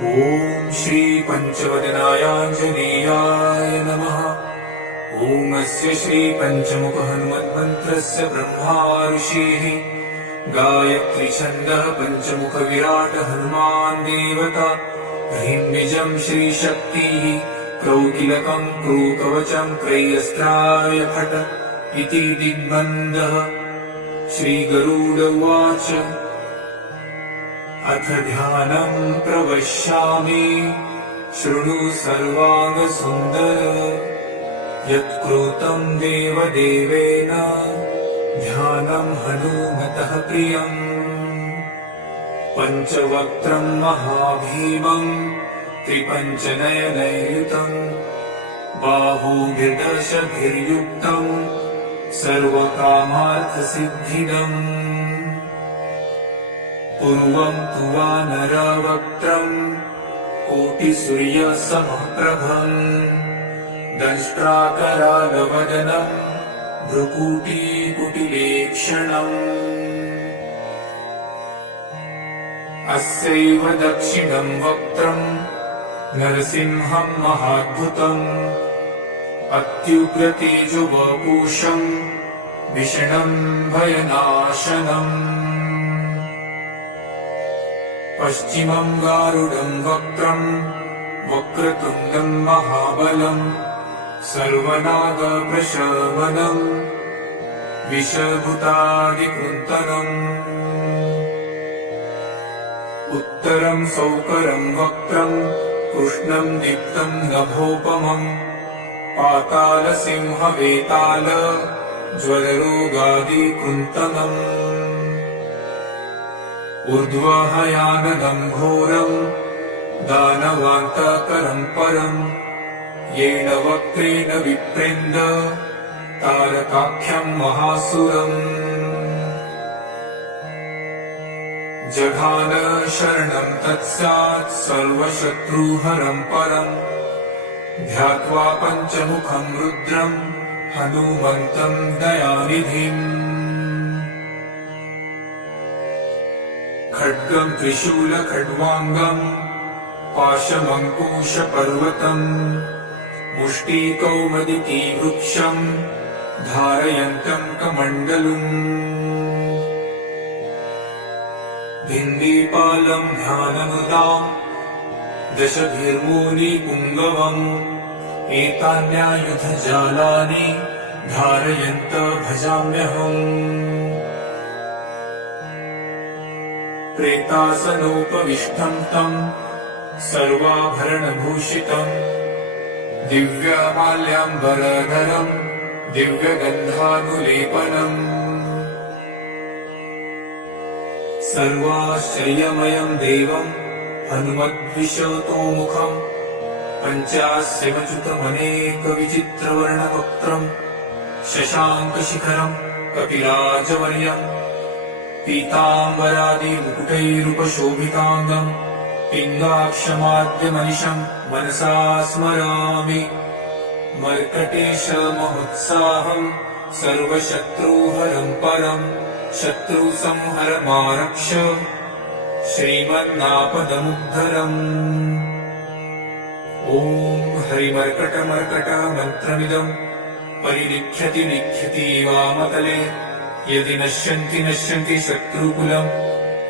ॐ श्री पंचवदनायाञ्जनेयाय नमः। ॐ अस्य श्री पंचमुख हनुमन्मन्त्रस्य ब्रह्मा ऋषिः गायत्री छन्दः पंचमुख विराट हनुमान् देवता। ह्रीं बीजं श्री शक्तिः क्रौकिलकं क्रूकवचं क्रयस्त्राय फट इति दिग्बन्धः। श्री गरुड उवाच अथ ध्यानं प्रवक्ष्यामि शृणु सर्वाङ्गसुन्दर। यत्कृतं देवदेवेन ध्यानं हनुमतः प्रियम्। पञ्चवक्त्रं महाभीमं त्रिपञ्चनयनयुतं बाहुभिर्दशभिर्युक्तं सर्वकामार्थसिद्धिदम्। पूर्वं तु वानरवक्त्रं कोटिसूर्यसमप्रभं दंष्ट्राकरालवदनं भ्रुकुटिकुटिलेक्षणम्। अस्यैव दक्षिणं वक्त्रं नरसिंहं महाद्भुतम् अत्युग्रतेजोवपुषं विषणं भयनाशनम्। पश्चिमं गारुडं वक्त्रं वक्रतुण्डं महाबलं सर्वनागप्रशमनं विषभूतादिकृन्तनम्। उत्तरं सौकरं वक्त्रं कृष्णं दीप्तं नभोपमं पातालसिंहवेताल ज्वररोगादिकृन्तनम्। ऊर्ध्वहयाननं घोरं दानवान्तकरं परं येन वक्त्रेण विप्रेन्द तारकाख्यं महासुरम्। जघान शरणं तत्स्यात् सर्वशत्रुहरं परं ध्यात्वा पञ्चमुखं रुद्रं हनुमन्तं दयानिधिम्। खड्गं त्रिशूलखड्वाङ्गं पाशमङ्कुशपर्वतं मुष्टिकौमुदीवृक्षं धारयन्तं कमण्डलुम्। भिन्दीपालं ध्यानमुदां दशभिर्मूलिपुङ्गवम् एतान्यायुधजालानि धारयन्त भजाम्यहम्। प्रेतासनोपविष्टं तं सर्वाभरणभूषितं दिव्यमाल्याम्बरधरं दिव्यगन्धानुलेपनम्। सर्वाश्चर्यमयं देवं हनुमद्विशतोमुखं पञ्चास्यमच्युतमनेकविचित्रवर्णवक्त्रं शशाङ्कशिखरं कपिराजवर्यं पीताम्बरादिमुकुटैरुपशोभिताङ्गं पिङ्गाक्षमाद्यमनिशं मनसा स्मरामि। मर्कटेशमहोत्साहं सर्वशत्रुहरं परं शत्रुसंहरमारक्ष श्रीमन्नापदमुद्धरम्। ॐ हरिमर्कटमर्कटमन्त्रमिदं परिलिख्यति वामतले। यदि नश्यन्ति शत्रुकुलं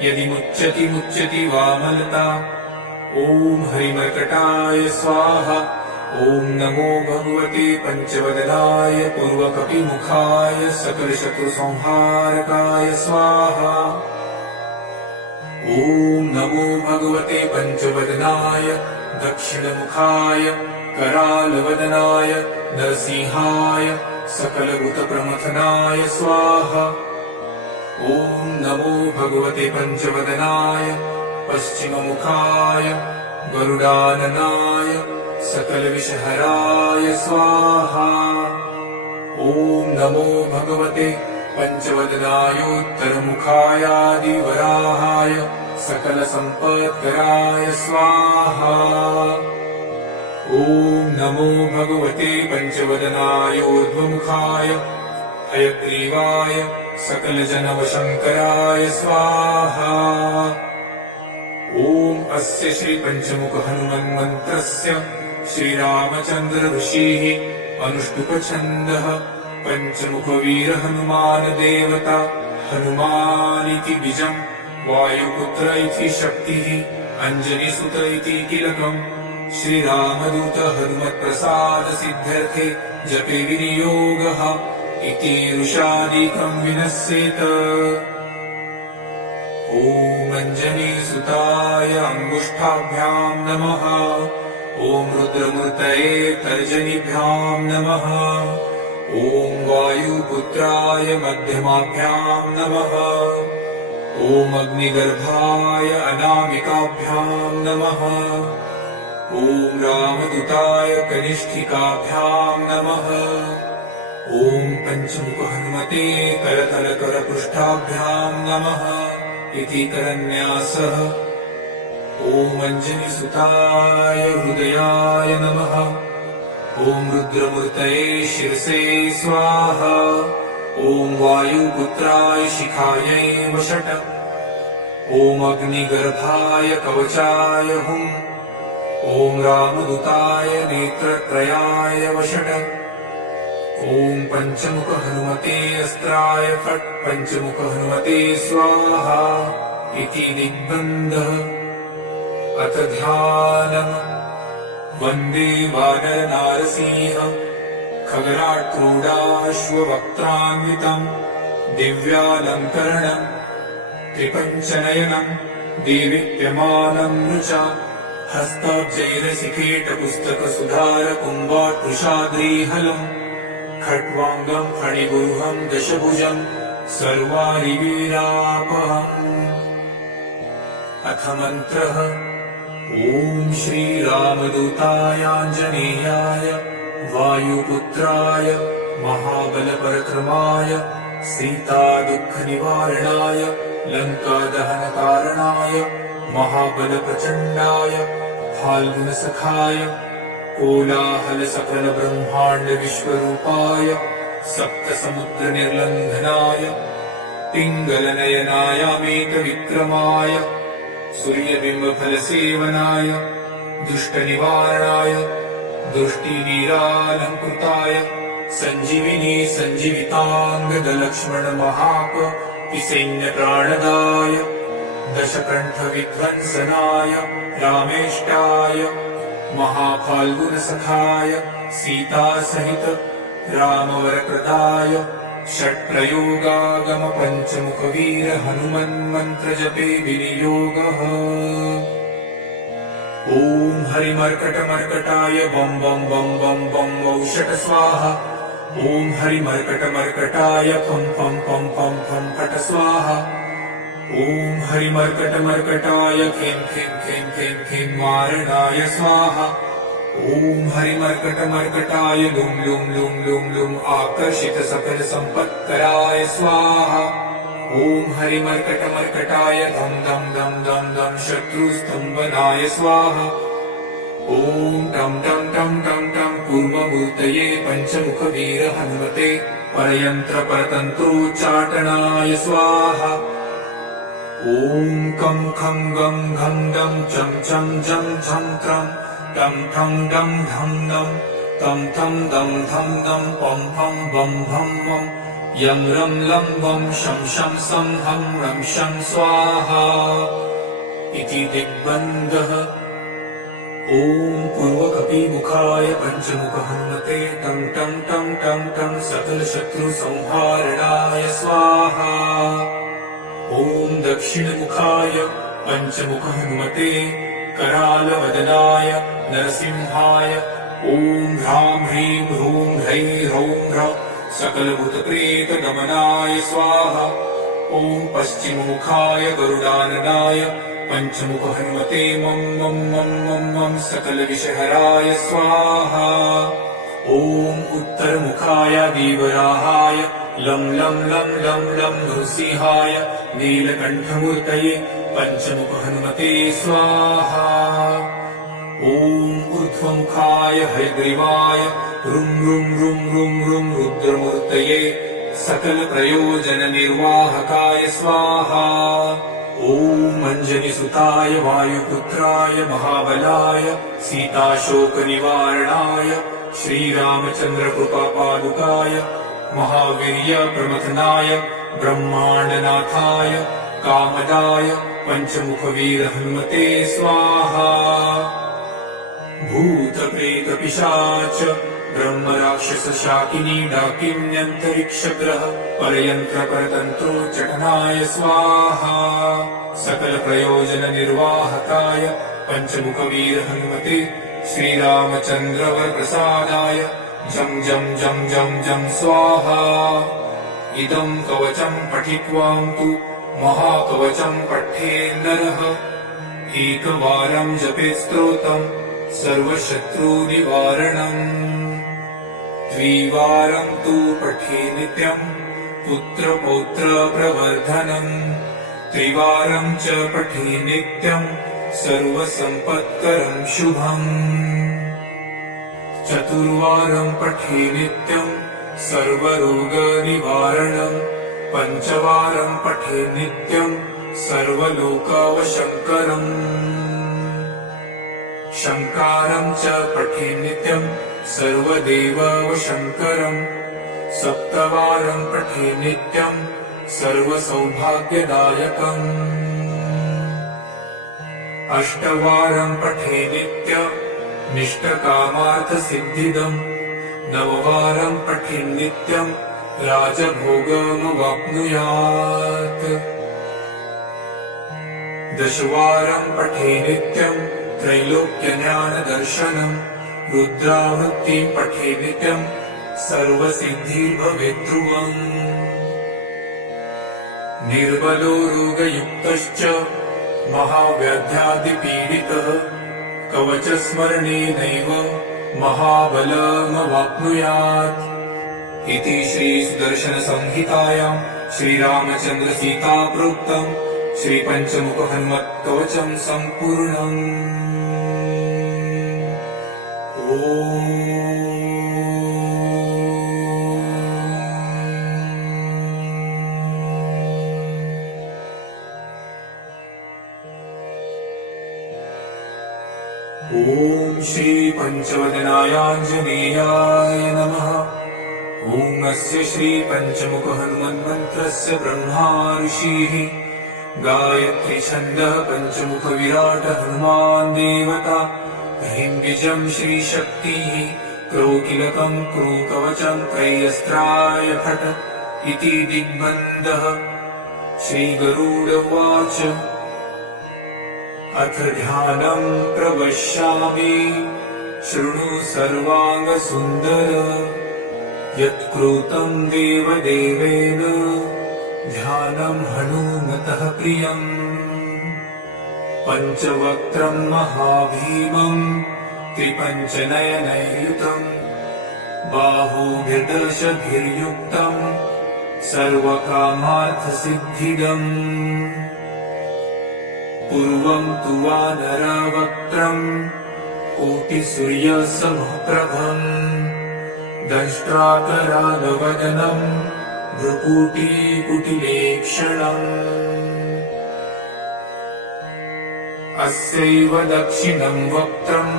यदि मुच्यति वामलता। ॐ हरिमर्कटाय स्वाहा। ॐ नमो भगवते पंचवदनाय पूर्वकपिमुखाय सकलशत्रुसंहारकाय स्वाहा। ॐ नमो भगवते पंचवदनाय दक्षिणमुखाय करालवदनाय नरसिंहाय सकलभूतप्रमथनाय स्वाहा। ॐ नमो भगवते पंचवदनाय पश्चिममुखाय गरुडाननाय सकलविषहराय स्वाहा। ॐ नमो भगवते पंचवदनायोत्तरमुखायादिवराहाय सकलसम्पत्कराय स्वाहा। ॐ नमो भगवते पंचवदनायोर्ध्वमुखाय हयग्रीवाय सकलजनवशङ्कराय स्वाहा। ॐ अस्य श्री पञ्चमुख हनुमन्मन्त्रस्य श्रीरामचन्द्र ऋषिः अनुष्टुप्छन्दः पञ्चमुखवीर हनुमान् देवता हनुमानिति बीजम् वायुपुत्र इति शक्तिः अञ्जनीसुत इति कीलकम् श्रीरामदूत हनुमत्प्रसाद सिद्ध्यर्थे जपे विनियोगः इति ऋषादिकम् विनश्येत। ॐ अञ्जनीसुताय अङ्गुष्ठाभ्याम् नमः। ॐ रुद्रमूर्तये तर्जनीभ्याम् नमः। ॐ वायुपुत्राय मध्यमाभ्याम् नमः। ॐ अग्निगर्भाय अनामिकाभ्याम् नमः। ॐ रामदूताय कनिष्ठिकाभ्याम् नमः। ॐ पञ्चमुख हनुमते करतलकरपृष्ठाभ्याम् नमः इति करन्यासः। ॐ अञ्जनीसुताय हृदयाय नमः। ॐ रुद्रमूर्तये शिरसे स्वाहा। ॐ वायुपुत्राय शिखायै वषट्। ॐ अग्निगर्भाय कवचाय हुम्। ॐ रामदूताय नेत्रत्रयाय वषट्। ॐ पञ्चमुख हनुमते अस्त्राय फट्। पञ्चमुख हनुमते स्वाहा इति दिग्बन्धः। अथ ध्यानम्। वन्दे वानरनारसिंहम् खगराट्रूढाश्ववक्त्रान्वितम् दिव्यालङ्करणम् त्रिपञ्चनयनम् देदीप्यमानम् नृचा हस्तब्जैरसिकेटपुस्तकसुधारकुम्भाट्वृषाद्रीहलम् खट्वाङ्गम् फणिगुरुहम् दशभुजम् सर्वारिवीरापहम्। अथ मन्त्रः। ॐ श्रीरामदूतायाञ्जनेयाय वायुपुत्राय महाबलपरक्रमाय सीतादुःखनिवारणाय लङ्कादहनकारणाय महाबलप्रचण्डाय फाल्गुनसखाय कोलाहलसकलब्रह्माण्डविश्वरूपाय सप्तसमुद्रनिर्लङ्घनाय पिङ्गलनयनायामेकविक्रमाय सूर्यबिम्बफलसेवनाय दुष्टनिवारणाय दुष्टिवीरालङ्कृताय सञ्जीविनी सञ्जीविताङ्गदलक्ष्मणमहाकपिसैन्यप्राणदाय दशकण्ठविध्वंसनाय रामेष्टाय महाफाल्गुनसखाय सीतासहित रामवरकृताय षट्प्रयोगागम पञ्चमुखवीर हनुमन्मन्त्रजपे विनियोगः। ॐ हरिमर्कटमर्कटाय बं बं बं बं बं वौषट स्वाहा। ॐ हरिमर्कटमर्कटाय फं फं फं फं फं फट स्वाहा। ॐ हरिमर्कटमर्कटाय खें खें खें खें खें मारणाय स्वाहा। ॐ हरिमर्कटमर्कटाय लुं लुं लुं लुं लुं आकर्षित सकल सम्पत्कराय स्वाहा। ॐ हरिमर्कटमर्कटाय धं धं धं धं धं शत्रुस्तम्भनाय स्वाहा। ॐ टं टं टं टं टं कूर्ममूर्तये पञ्चमुखवीर हनुमते परयन्त्रपरतन्त्रोच्चाटनाय स्वाहा। ॐ कं खं गं घं दं चं चं जं झं त्रं टं ठं डं ढं डं तं थं दं धं दं पं फं बं भं मं यं रं लं वं शं शं सं हं रं शं स्वाहा इति दिग्बन्धः। ॐ पूर्वकपिमुखाय पञ्चमुख हनुमते टं टं टं टं टं सकलशत्रुसंहारणाय स्वाहा। ॐ दक्षिणमुखाय पञ्चमुख हनुमते करालवदनाय नरसिंहाय ॐ ह्रां ह्रीं ह्रूं ह्रैं ह्रौं ह्रः सकलभूतप्रेतदमनाय स्वाहा। ॐ पश्चिममुखाय गरुडाननाय पञ्चमुख हनुमते मं मं मं मं मं सकलविषहराय स्वाहा। ॐ उत्तरमुखाय देवराहाय लं लं लं लं लं नृसिंहाय नीलकण्ठमूर्तये पञ्चमुख हनुमते स्वाहा। ॐ ऊर्ध्वमुखाय हयग्रीवाय रुं रुं रुं रुं रुं रुद्रमूर्तये सकलप्रयोजननिर्वाहकाय स्वाहा। ॐ ॐ अञ्जनिसुताय वायुपुत्राय महाबलाय सीताशोकनिवारणाय श्रीरामचन्द्रकृपापादुकाय महावीर्यप्रमथनाय ब्रह्माण्डनाथाय कामदाय पञ्चमुखवीर हनुमते स्वाहा। भूतप्रेतपिशाच ब्रह्मराक्षसशाकिनी डाकिन्यन्तरिक्षग्रह परयन्त्रपरतन्त्रोच्चाटनाय स्वाहा। सकलप्रयोजननिर्वाहकाय पञ्चमुखवीर हनुमते श्रीरामचन्द्रवरप्रसादाय जं जं जं जं जं स्वाहा। इदं कवचं पठित्वा तु महाकवचं पठेन्नरः एकवारं जपेत् स्तोत्रम् सर्वशत्रुनिवारणम्। द्विवारं तु पठे नित्यम् पुत्रपौत्रप्रवर्धनम्। त्रिवारं च पठे नित्यम् सर्वसम्पत्करं शुभम्। चतुर्वारं पठे नित्यम् सर्वरोगनिवारणम्। पञ्चवारं पठे नित्यम् सर्वलोकावशङ्करम्। शङ्कारं च पठे नित्यम् सर्वदेवावशङ्करम्। सप्तवारं पठे नित्यम् सर्वसौभाग्यदायकम्। अष्टवारं पठे नित्यम् निष्टकामार्थसिद्धिदम्। नववारं पठे नित्यम् राजभोगमवाप्नुयात्। दशवारं पठे नित्यम् त्रैलोक्यज्ञानदर्शनम्। रुद्रावृत्तिं पठे नित्यम् सर्वसिद्धिर्भवेत् ध्रुवम्। निर्बलो रोगयुक्तश्च महाव्याध्यादिपीडितः कवचस्मरणेनैव महाबलमवाप्नुयात्। इति श्रीसुदर्शनसंहितायां श्रीरामचन्द्रसीता प्रोक्तम् श्रीपञ्चमुखहनुमत्कवचं सम्पूर्णम्। ॐ श्रीपञ्चवदनायाञ्जनेयाय नमः। ॐ अस्य श्रीपञ्चमुखहनुमन्मन्त्रस्य ब्रह्मा ऋषिः गायत्री छन्दः पञ्चमुखविराट हनुमान् देवता। ह्रीं बीजं श्रीशक्तिः क्रोकिलकं क्रूकवचं त्रयस्त्राय फट् इति दिग्बन्धः। श्रीगरुड उवाच अथ ध्यानं प्रवक्ष्यामि शृणु सर्वाङ्गसुन्दर। यत्कृतं देवदेवेन ध्यानं हनुमतः प्रियम्। पञ्चवक्त्रं महाभीमम् त्रिपञ्चनयनैर्युतम्। बाहुभिर्दशभिर्युक्तम् सर्वकामार्थसिद्धिदम्। पूर्वं तु वानरवक्त्रम् कोटिसूर्यसमप्रभम्। दंष्ट्राकरालवदनम् भ्रुकुटीकुटिलेक्षणम्। अस्यैव दक्षिणं वक्त्रम्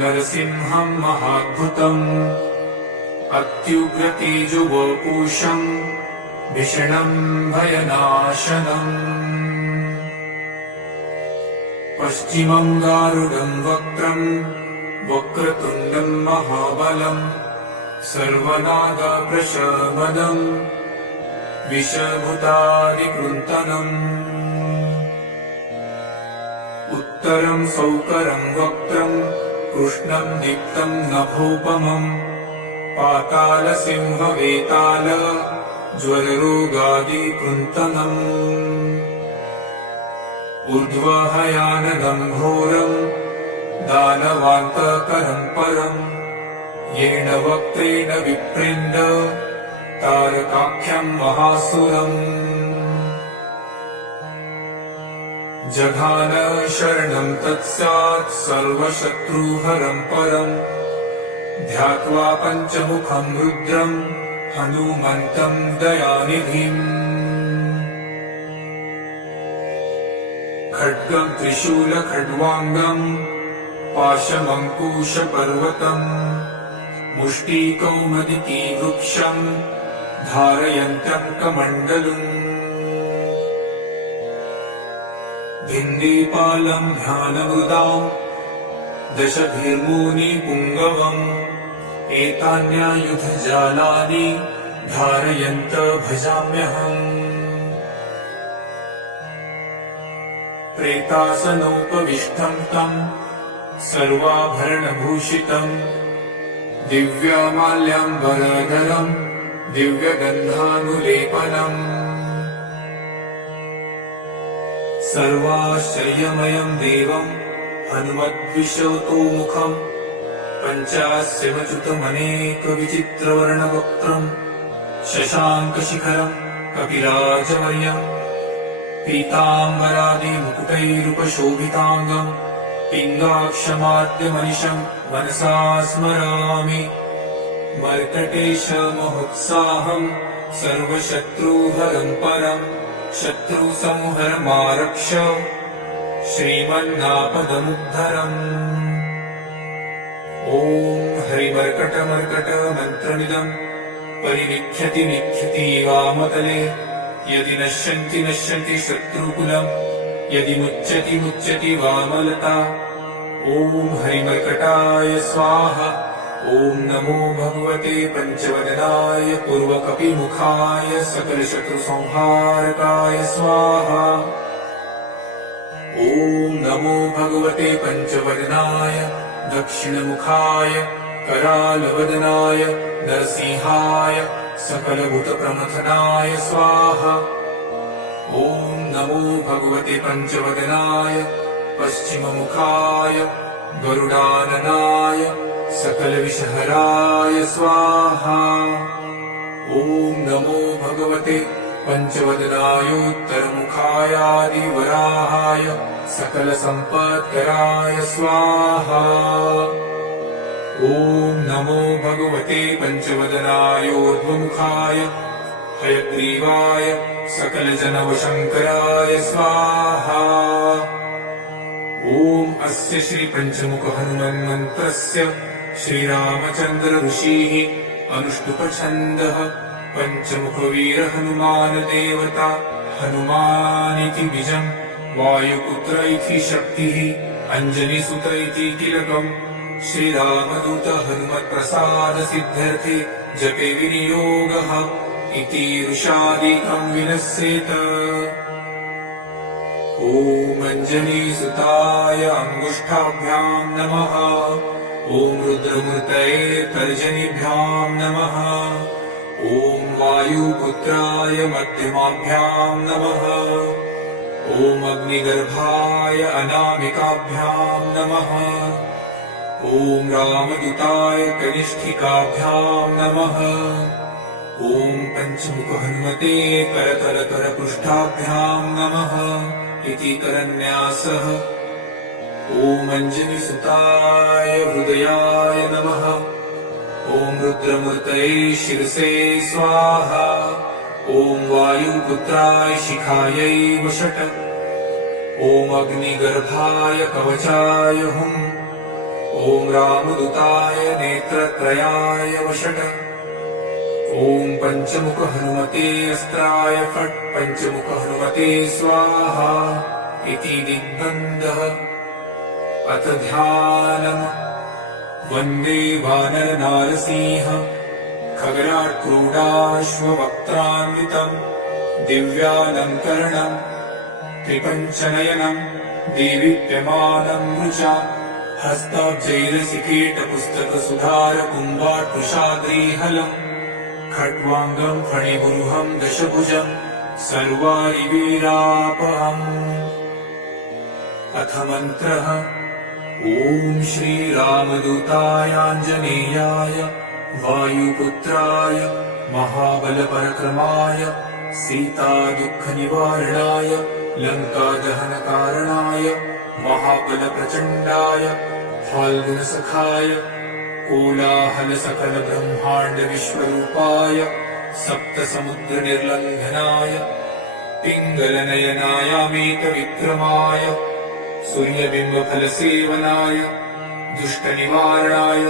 नरसिंहं महाद्भुतम्। अत्युग्रतेजोवपुषम् भीषणं भयनाशनम्। पश्चिमं गारुडं वक्त्रम् वक्रतुण्डं महाबलम्। सर्वनागप्रशमदम् विषभूतादिकृन्तनम्। उत्तरं सौकरं वक्त्रम् कृष्णं दीप्तं नभोपमम्। पातालसिंहवेताल ज्वररोगादिकृन्तनम्। ऊर्ध्वहयाननं घोरं दानवान्तकरं परम्। येन वक्त्रेण विप्रेन्द तारकाख्यं महासुरम्। जघान शरणं तत्स्यात् सर्वशत्रुहरं परम्। ध्यात्वा पञ्चमुखं रुद्रं हनुमन्तं दयानिधिम्। खड्गं त्रिशूलखड्वाङ्गं पाशमङ्कुशपर्वतम् मुष्टिकौमुदिकी वृक्षं धारयन्तं कमण्डलुम् भिन्दीपालं ध्यानमृदां दशभिर्मुनिपुङ्गवम् एतान्यायुधजालानि धारयन्त भजाम्यहम् प्रेतासनोपविष्टं तं सर्वाभरणभूषितम् दिव्यमाल्याम्बरधरम् दिव्यगन्धानुलेपनम् सर्वाश्चर्यमयम् देवम् हनुमद्विशतोमुखम् पञ्चास्यमच्युतमनेकविचित्रवर्णवक्त्रम् शशाङ्कशिखरम् कपिराजवर्यम् पीताम्बरादिमुकुटैरुपशोभिताङ्गम् पिङ्गाक्षमाद्यमनिशम् मनसा स्मरामि मर्कटेशमहोत्साहम् सर्वशत्रुहरम् परम् शत्रुसंहरमारक्ष श्रीमन्नापदमुद्धरम् ॐ हरिमर्कटमर्कटमन्त्रमिदम् परिनिख्यति वामतले यदि नश्यन्ति शत्रुकुलम् यदि मुच्यति वामलता ॐ हरिमर्कटाय स्वाहा ॐ नमो भगवते पञ्चवदनाय पूर्वकपिमुखाय सकलशत्रुसंहारकाय स्वाहा ॐ नमो भगवते पञ्चवदनाय दक्षिणमुखाय करालवदनाय नरसिंहाय सकलभूतप्रमथनाय स्वाहा ॐ नमो भगवते पञ्चवदनाय पश्चिममुखाय गरुडाननाय सकलविषहराय स्वाहा ॐ नमो भगवते पञ्चवदनायोत्तरमुखायादिवराहाय सकलसम्पत्कराय स्वाहा ॐ नमो भगवते पञ्चवदनायोर्ध्वमुखाय हयग्रीवाय सकलजनवशङ्कराय स्वाहा ॐ अस्य श्रीपञ्चमुखहनुमन्मन्त्रस्य श्रीरामचन्द्र ऋषिः अनुष्टुप्छन्दः पञ्चमुखवीरहनुमान देवता हनुमानिति बीजम् वायुपुत्र इति शक्तिः अञ्जनीसुत इति कीलकम् श्रीरामदूत हनुमत्प्रसाद सिद्ध्यर्थे जपे विनियोगः इति ऋषादिकम् विनश्येत ॐ अञ्जनीसुताय अङ्गुष्ठाभ्याम् नमः ॐ रुद्रमूर्तये तर्जनीभ्याम् नमः ॐ वायुपुत्राय मध्यमाभ्याम् नमः ॐ अग्निगर्भाय अनामिकाभ्याम् नमः ॐ रामदूताय कनिष्ठिकाभ्याम् नमः ॐ पञ्चमुखहनुमते करतलकरपृष्ठाभ्याम् नमः इति करन्यासः ॐ अञ्जनीसुताय हृदयाय नमः ॐ रुद्रमूर्तये शिरसे स्वाहा ॐ वायुपुत्राय शिखायै वषट् ॐ अग्निगर्भाय कवचाय हुम् ॐ रामदूताय नेत्रत्रयाय वषट् ॐ पञ्चमुखहनुमते अस्त्राय फट् पञ्चमुखहनुमते स्वाहा इति दिग्बन्धः अथ ध्यानम् वन्दे वानरनारसिंह खगराट्क्रूडाश्ववक्त्रान्वितम् दिव्यालङ्करणम् त्रिपञ्चनयनम् दीविप्यमानम् रुचा हस्ताब्जैरसिकीटपुस्तकसुधारकुम्भाट्कुशाद्रीहलम् खट्वाङ्गम् फणिगुरुहम् दशभुजम् सर्वारिवीरापहम् अथ मन्त्रः ॐ श्रीरामदूतायाञ्जनेयाय वायुपुत्राय महाबलपरक्रमाय सीतादुःखनिवारणाय लङ्कादहनकारणाय महाबलप्रचण्डाय फाल्गुनसखाय कोलाहलसकलब्रह्माण्डविश्वरूपाय सप्तसमुद्रनिर्लङ्घनाय पिङ्गलनयनायामेकविक्रमाय सूर्यबिम्बफलसेवनाय दुष्टनिवारणाय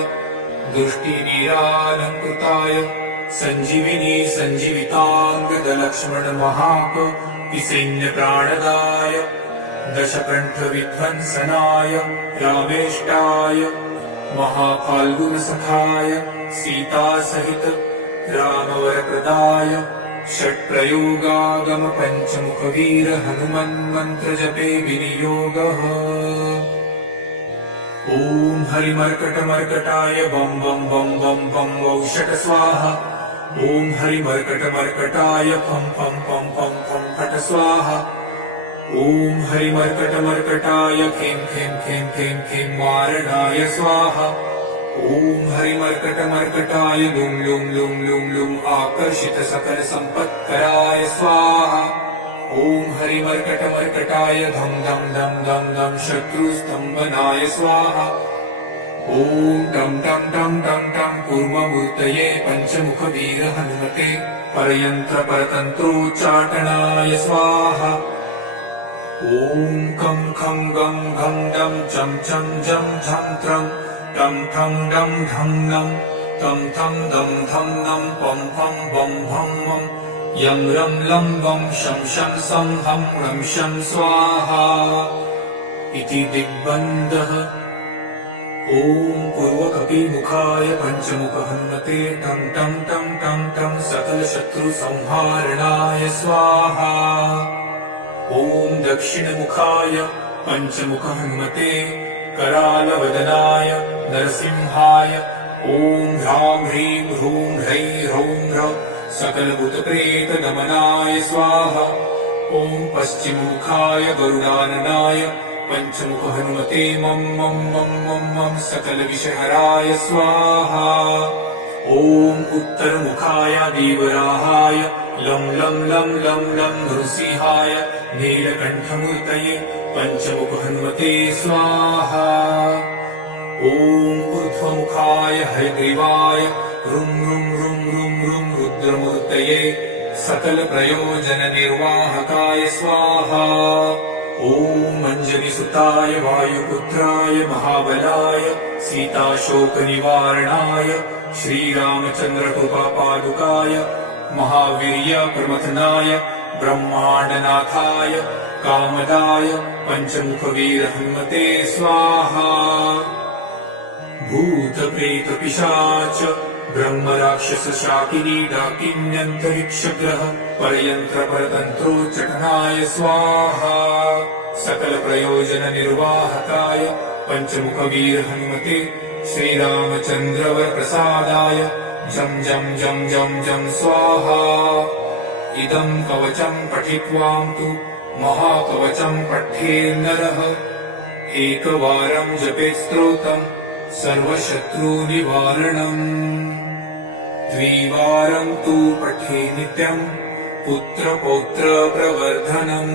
दुष्टिवीरालङ्कृताय सञ्जीविनी सञ्जीविताङ्गदलक्ष्मणमहाकपिसैन्यप्राणदाय दशकण्ठविध्वंसनाय रामेष्टाय महाफाल्गुनसखाय सीतासहित रामवरप्रदाय षट्प्रयोगागम पञ्चमुखवीर हनुमन्मन्त्रजपे विनियोगः। ॐ हरिमर्कटमर्कटाय बं बं बं बं बं वौषट स्वाहा। ॐ हरिमर्कटमर्कटाय फं फं फं फं फं फट स्वाहा। ॐ हरिमर्कटमर्कटाय खें खें खें खें खें मारणाय स्वाहा। ॐ हरिमर्कटमर्कटाय लुं लुं लुं लुं लुं आकर्षित सकल सम्पत्कराय स्वाहा। ॐ हरिमर्कटमर्कटाय धं धं धं धं धं शत्रुस्तम्भनाय स्वाहा। ॐ टं टं टं टं टं कूर्ममूर्तये पञ्चमुखवीर हनुमते परयन्त्रपरतन्त्रोच्चाटनाय स्वाहा। ॐ खं खं गं घं डं चं चं जं झं त्रं टं ठं डं धं नं तं थं दं धं नं पं फं बं भं मं यं रं लं वं शं शं सं हं रं शं स्वाहा इति दिग्बन्धः। ॐ पूर्वकपिमुखाय पञ्चमुख हनुमते टं टं टं टं टं सकलशत्रुसंहारणाय स्वाहा। ॐ दक्षिणमुखाय पञ्चमुख हनुमते करालवदनाय नरसिंहाय ॐ ह्रां ह्रीं ह्रूं ह्रैं ह्रौं ह्र सकलभूतप्रेतदमनाय स्वाहा। ॐ पश्चिममुखाय गरुडाननाय पञ्चमुख हनुमते मं मं मं मं मं सकलविषहराय स्वाहा। ॐ उत्तरमुखाय देवराहाय लं लं लं लं लं नृसिंहाय नीलकण्ठमूर्तये पञ्चमुख हनुमते स्वाहा। ॐ ऊर्ध्वमुखाय हयग्रीवाय रुं रुं रुं रुं रुं रुद्रमूर्तये सकलप्रयोजननिर्वाहकाय स्वाहा। ॐ अञ्जलिसुताय वायुपुत्राय महाबलाय सीताशोकनिवारणाय श्रीरामचन्द्रकृपापादुकाय महावीर्यप्रमथनाय ब्रह्माण्डनाथाय कामदाय पञ्चमुखवीर हनुमते स्वाहा। भूतप्रेतपिशाच ब्रह्मराक्षसशाकिनी डाकिन्यन्तरिक्षग्रह परयन्त्रपरतन्त्रोच्चाटनाय स्वाहा। सकलप्रयोजननिर्वाहकाय पञ्चमुखवीर हनुमते श्रीरामचन्द्रवरप्रसादाय जं जं जं जं जं स्वाहा। इदं कवचं पठित्वां तु महाकवचं पठेन्नरः एकवारं जपेत् स्तोत्रं सर्वशत्रुनिवारणम्। द्विवारं तु पठे नित्यं पुत्रपौत्रप्रवर्धनम्।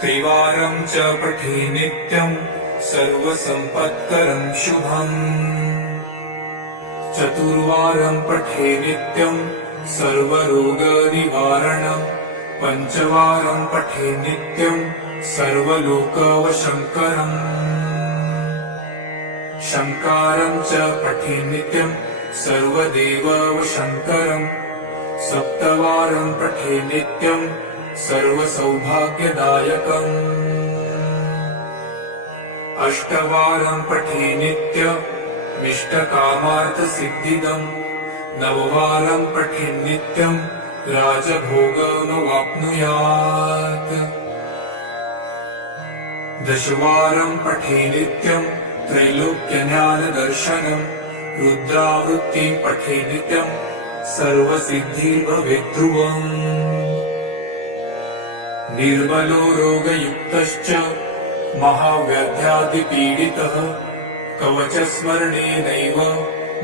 त्रिवारं च पठे नित्यं सर्वसम्पत्करं शुभम्। चतुर्वारं पठे नित्यं सर्वरोगनिवारणम्। पञ्चवारं पठे नित्यं सर्वलोकवशङ्करम्। शङ्कारं च पठे नित्यं सर्वदेववशङ्करम्। सप्तवारं पठे नित्यं सर्वसौभाग्यदायकम्। अष्टवारं पठे नित्यमिष्टकामार्थसिद्धिदम्। नववारं पठे नित्यं राजभोगमवाप्नुयात्। दशवारं पठे नित्यं त्रैलोक्यज्ञानदर्शनम्। रुद्रावृत्तिं पठे नित्यं सर्वसिद्धिर्भवेत् ध्रुवम्। निर्बलो रोगयुक्तश्च महाव्याध्यादिपीडितः कवचस्मरणेनैव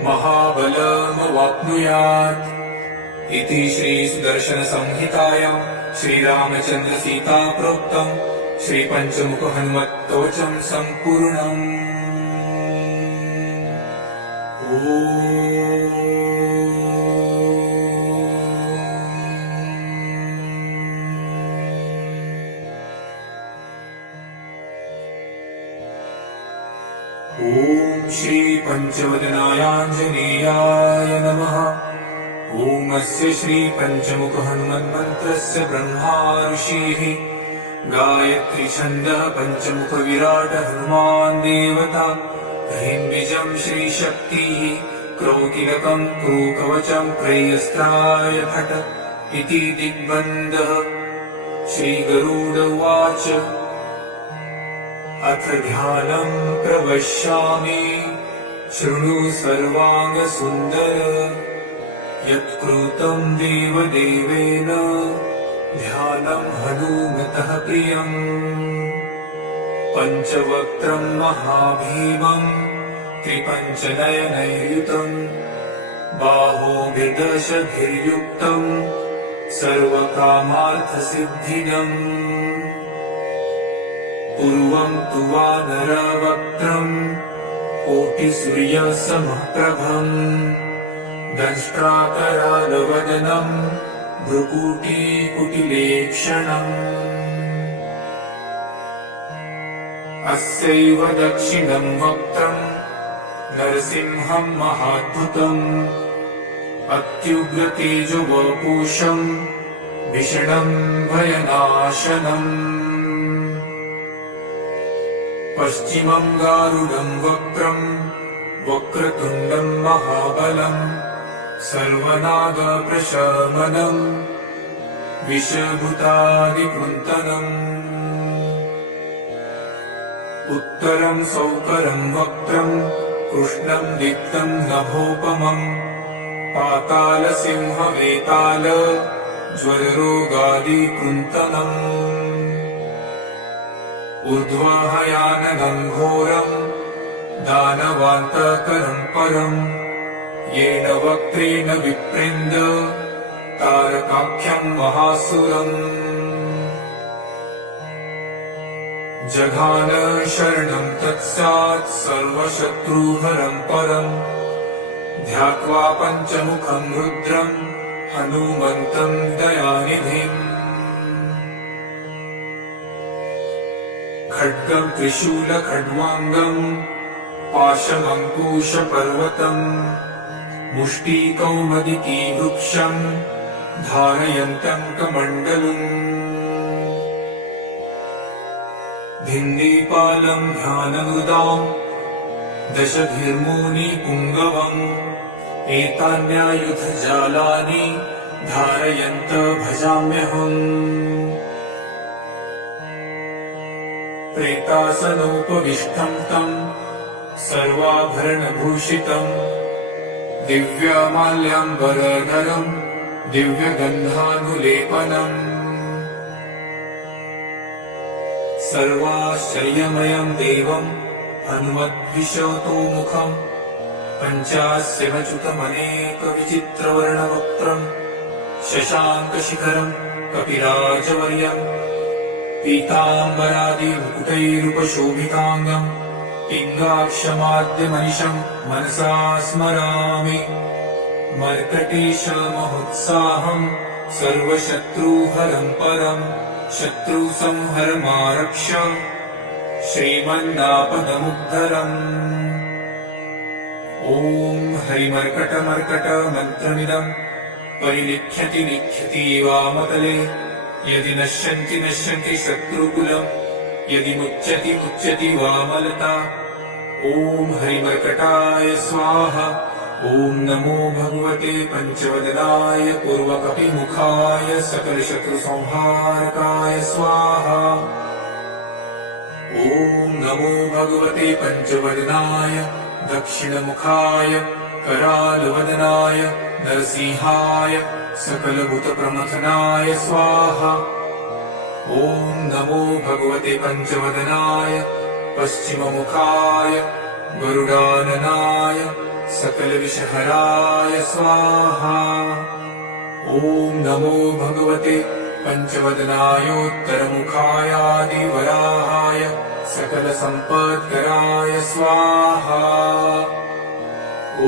महाबलमवाप्नुयात् इति श्रीसुदर्शनसंहितायां श्रीरामचन्द्रसीता प्रोक्तं श्रीपञ्चमुख हनुमत्कवचं सम्पूर्णम्। ॐ ॐ श्री पञ्चवदनायाञ्जनेयाय नमः। ॐ अस्य श्री पञ्चमुख हनुमन्मन्त्रस्य ब्रह्मा ऋषिः गायत्री छन्दः पञ्चमुख विराट हनुमान् देवता ह्रीं बीजं श्रीशक्तिः क्रौकिलकं क्रूकवचं क्रयस्त्राय फट इति दिग्बन्धः। श्रीगरुड उवाच अथ ध्यानं प्रवक्ष्यामि शृणु सर्वाङ्गसुन्दर यत्कृतं देवदेवेन ध्यानं हनुमतः प्रियम्। पञ्चवक्त्रं महाभीमं त्रिपञ्चनयनैर्युतं बाहोर्दशभिर्युक्तं सर्वकामार्थसिद्धिदम्। पूर्वं तु वानरवक्त्रं कोटिसूर्यसमप्रभम् दंष्ट्राकरालवदनं भ्रुकुटीकुटिलेक्षणम्। अस्यैव दक्षिणं वक्त्रं नरसिंहं महाद्भुतम् अत्युग्रतेजोवपुषं भीषणं भयनाशनम्। पश्चिमं गारुडं वक्त्रं वक्रतुण्डं महाबलं सर्वनागप्रशमनं विषभूतादिकृन्तनम्। उत्तरं सौकरं वक्त्रं कृष्णं दीप्तं नभोपमं पातालसिंहवेताल ज्वररोगादिकृन्तनम्। ऊर्ध्वहयाननं घोरं दानवान्तकरं परं येन वक्त्रेण विप्रेन्द तारकाख्यं महासुरम्। जघान शरणं तत्स्यात् सर्वशत्रुहरं परं ध्यात्वा पञ्चमुखं रुद्रं हनुमन्तं दयानिधिम्। खड्गं त्रिशूलखड्वाङ्गं पाशमङ्कुशपर्वतं मुष्टिकौमुदिकी वृक्षं धारयन्तं कमण्डलुम्। धिन्दीपालं ध्यानमृदां दशभिर्मुनिपुङ्गवम् एतान्यायुधजालानि धारयन्त भजाम्यहम्। प्रेतासनोपविष्टं तं सर्वाभरणभूषितं दिव्यमाल्याम्बरधरं दिव्यगन्धानुलेपनम्। सर्वाश्चर्यमयं देवं हनुमद्विशतोमुखं पञ्चास्यमच्युतमनेकविचित्रवर्णवक्त्रं शशाङ्कशिखरं कपिराजवर्यं पीताम्बरादिमुकुटैरुपशोभिताङ्गं पिङ्गाक्षमाद्यमनिशं मनसा स्मरामि। मर्कटेशमहोत्साहं सर्वशत्रुहरं परं शत्रुसंहरमारक्ष श्रीमन्नापदमुद्धरम्। ॐ हरिमर्कटमर्कट मन्त्रमिदं परिलिख्यति लिख्यति वामतले यदि नश्यन्ति नश्यन्ति शत्रुकुलं यदि मुच्यति मुच्यति वामलता। ॐ हरिमर्कटाय स्वाहा। ॐ नमो भगवते पञ्चवदनाय पूर्वकपिमुखाय सकलशत्रुसंहारकाय स्वाहा। ॐ नमो भगवते पञ्चवदनाय दक्षिणमुखाय करालवदनाय नरसिंहाय सकलभूतप्रमथनाय स्वाहा। ॐ नमो भगवते पञ्चवदनाय पश्चिममुखाय गरुडाननाय सकलविषहराय स्वाहा। ॐ नमो भगवते पञ्चवदनायोत्तरमुखायादिवराहाय सकलसम्पत्कराय स्वाहा। ॐ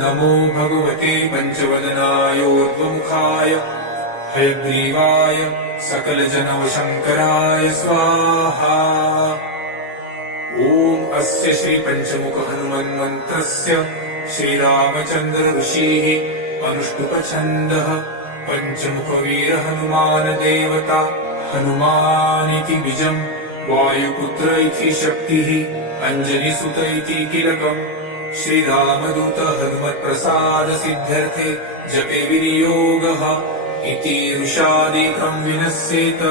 नमो भगवते पञ्चवदनायोर्ध्वमुखाय हयग्रीवाय सकलजनवशङ्कराय स्वाहा। ॐ ॐ अस्य श्री पंचमुख हनुमन्मन्त्रस्य श्रीरामचन्द्र ऋषिः अनुष्टुप छन्दः पंचमुखवीर हनुमान देवता हनुमानिति बीजम् वायुपुत्र इति शक्तिः अंजनीसुत इति कीलकम् श्रीरामदूत हनुमत्प्रसाद सिद्ध्यर्थे जपे विनियोगः इति ऋषादिकम् विनश्येत।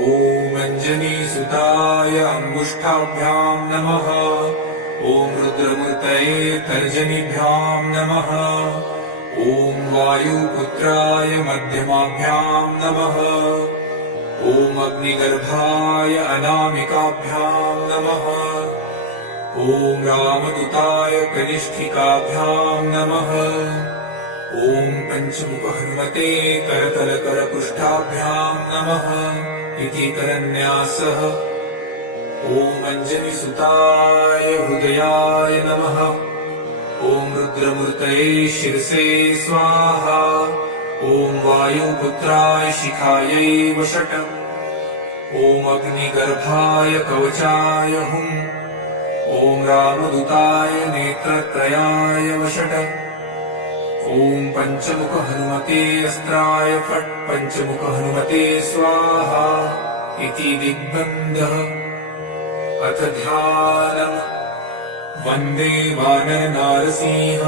ॐ अंजनीसुताय अंगुष्ठाभ्याम् नमः। ॐ रुद्रमूर्तये तर्जनीभ्याम् नमः। ॐ वायुपुत्राय मध्यमाभ्याम् नमः। ॐ अग्निगर्भाय अनामिकाभ्याम् नमः। ॐ रामदूताय कनिष्ठिकाभ्याम् नमः। ॐ पंचमुख हनुमते करतलकरपृष्ठाभ्याम् नमः इति करन्यासः। ॐ अंजनीसुताय हृदयाय नमः। ॐ रुद्रमूर्तये शिरसे स्वाहा। ॐ वायुपुत्राय शिखायै वषट्। ॐ अग्निगर्भाय कवचाय हुम्। ॐ रामदूताय नेत्रत्रयाय वषट्। ॐ पंचमुख हनुमते अस्त्राय फट्। पंचमुख हनुमते स्वाहा इति दिग्बन्धः। अथ ध्यानम्। वन्दे वानर नारसिंह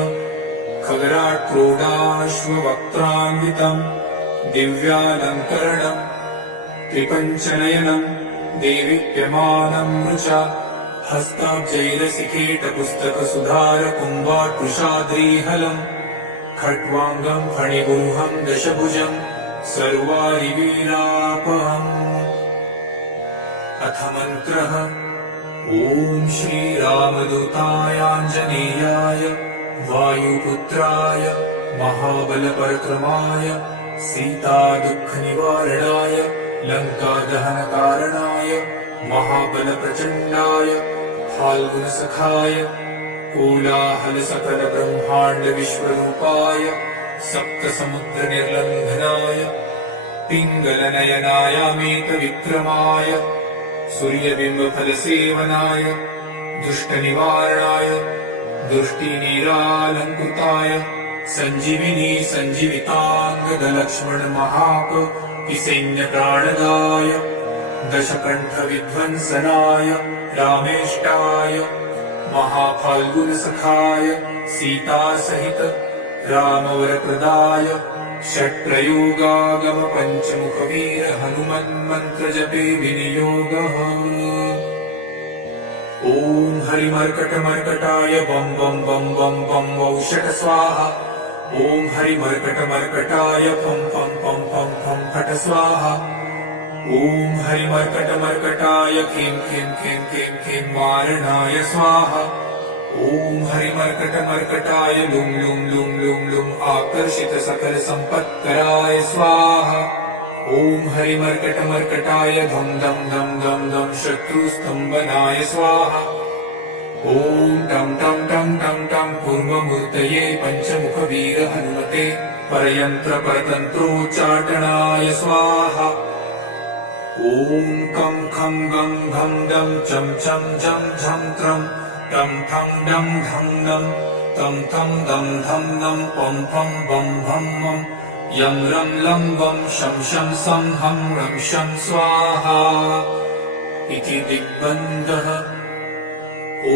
खगराट् क्रोडाश्ववक्त्रान्वितम् दिव्यालङ्करणम् त्रिपञ्चनयनम् देदीप्यमानम् मृचा हस्ताब्जैरसिकेटपुस्तकसुधारकुम्भाट्कुशाद्रीहलम् खट्वाङ्गम् फणिगुंहम् दशभुजम् सर्वारिवीरापहम्। अथ मन्त्रः। ॐ श्रीरामदूतायाञ्जनेयाय वायुपुत्राय महाबलपराक्रमाय सीतादुःखनिवारणाय लङ्कादहनकारणाय महाबलप्रचण्डाय फाल्गुनसखाय कोलाहलसकलब्रह्माण्डविश्वरूपाय सप्तसमुद्रनिर्लङ्घनाय पिङ्गलनयनायामेतविक्रमाय सूर्यबिम्बफलसेवनाय दुष्टनिवारणाय दृष्टिनीरालङ्कृताय सञ्जीविनी सञ्जीविताङ्गदलक्ष्मण महाकपिसैन्यप्राणदाय दशकण्ठविध्वंसनाय रामेष्टाय महाफाल्गुनसखाय सीतासहित रामवरप्रदाय षट्प्रयोगागम पंचमुखवीर हनुमन्मन्त्रजपे विनियोगः। ॐ हरिमर्कटमर्कटाय बं बं बं बं बं वौषट स्वाहा। ॐ हरिमर्कटमर्कटाय फं फं फं फं फं फट स्वाहा। ॐ हरिमर्कटमर्कटाय खें खें खें खें खें मारणाय स्वाहा। ॐ हरिमर्कटमर्कटाय लुं लुं लुं लुं लुं आकर्षित सकल संपत्कराय स्वाहा। ॐ हरिमर्कटमर्कटाय धं धं धं धं धं शत्रुस्तंभनाय स्वाहा। ॐ टं टं टं टं टं पूर्वमूर्तये पंचमुखवीर हनुमते परयन्त्र परतन्त्रोच्चाटनाय स्वाहा। ॐ कं खं गं घं दं चं चं जं झं त्रं टं ठं डं धं नं तं थं दं धं नं पं फं बं भं मं यं रं लं वं शं शं सं हं रं शं स्वाहा इति दिग्बन्धः। ॐ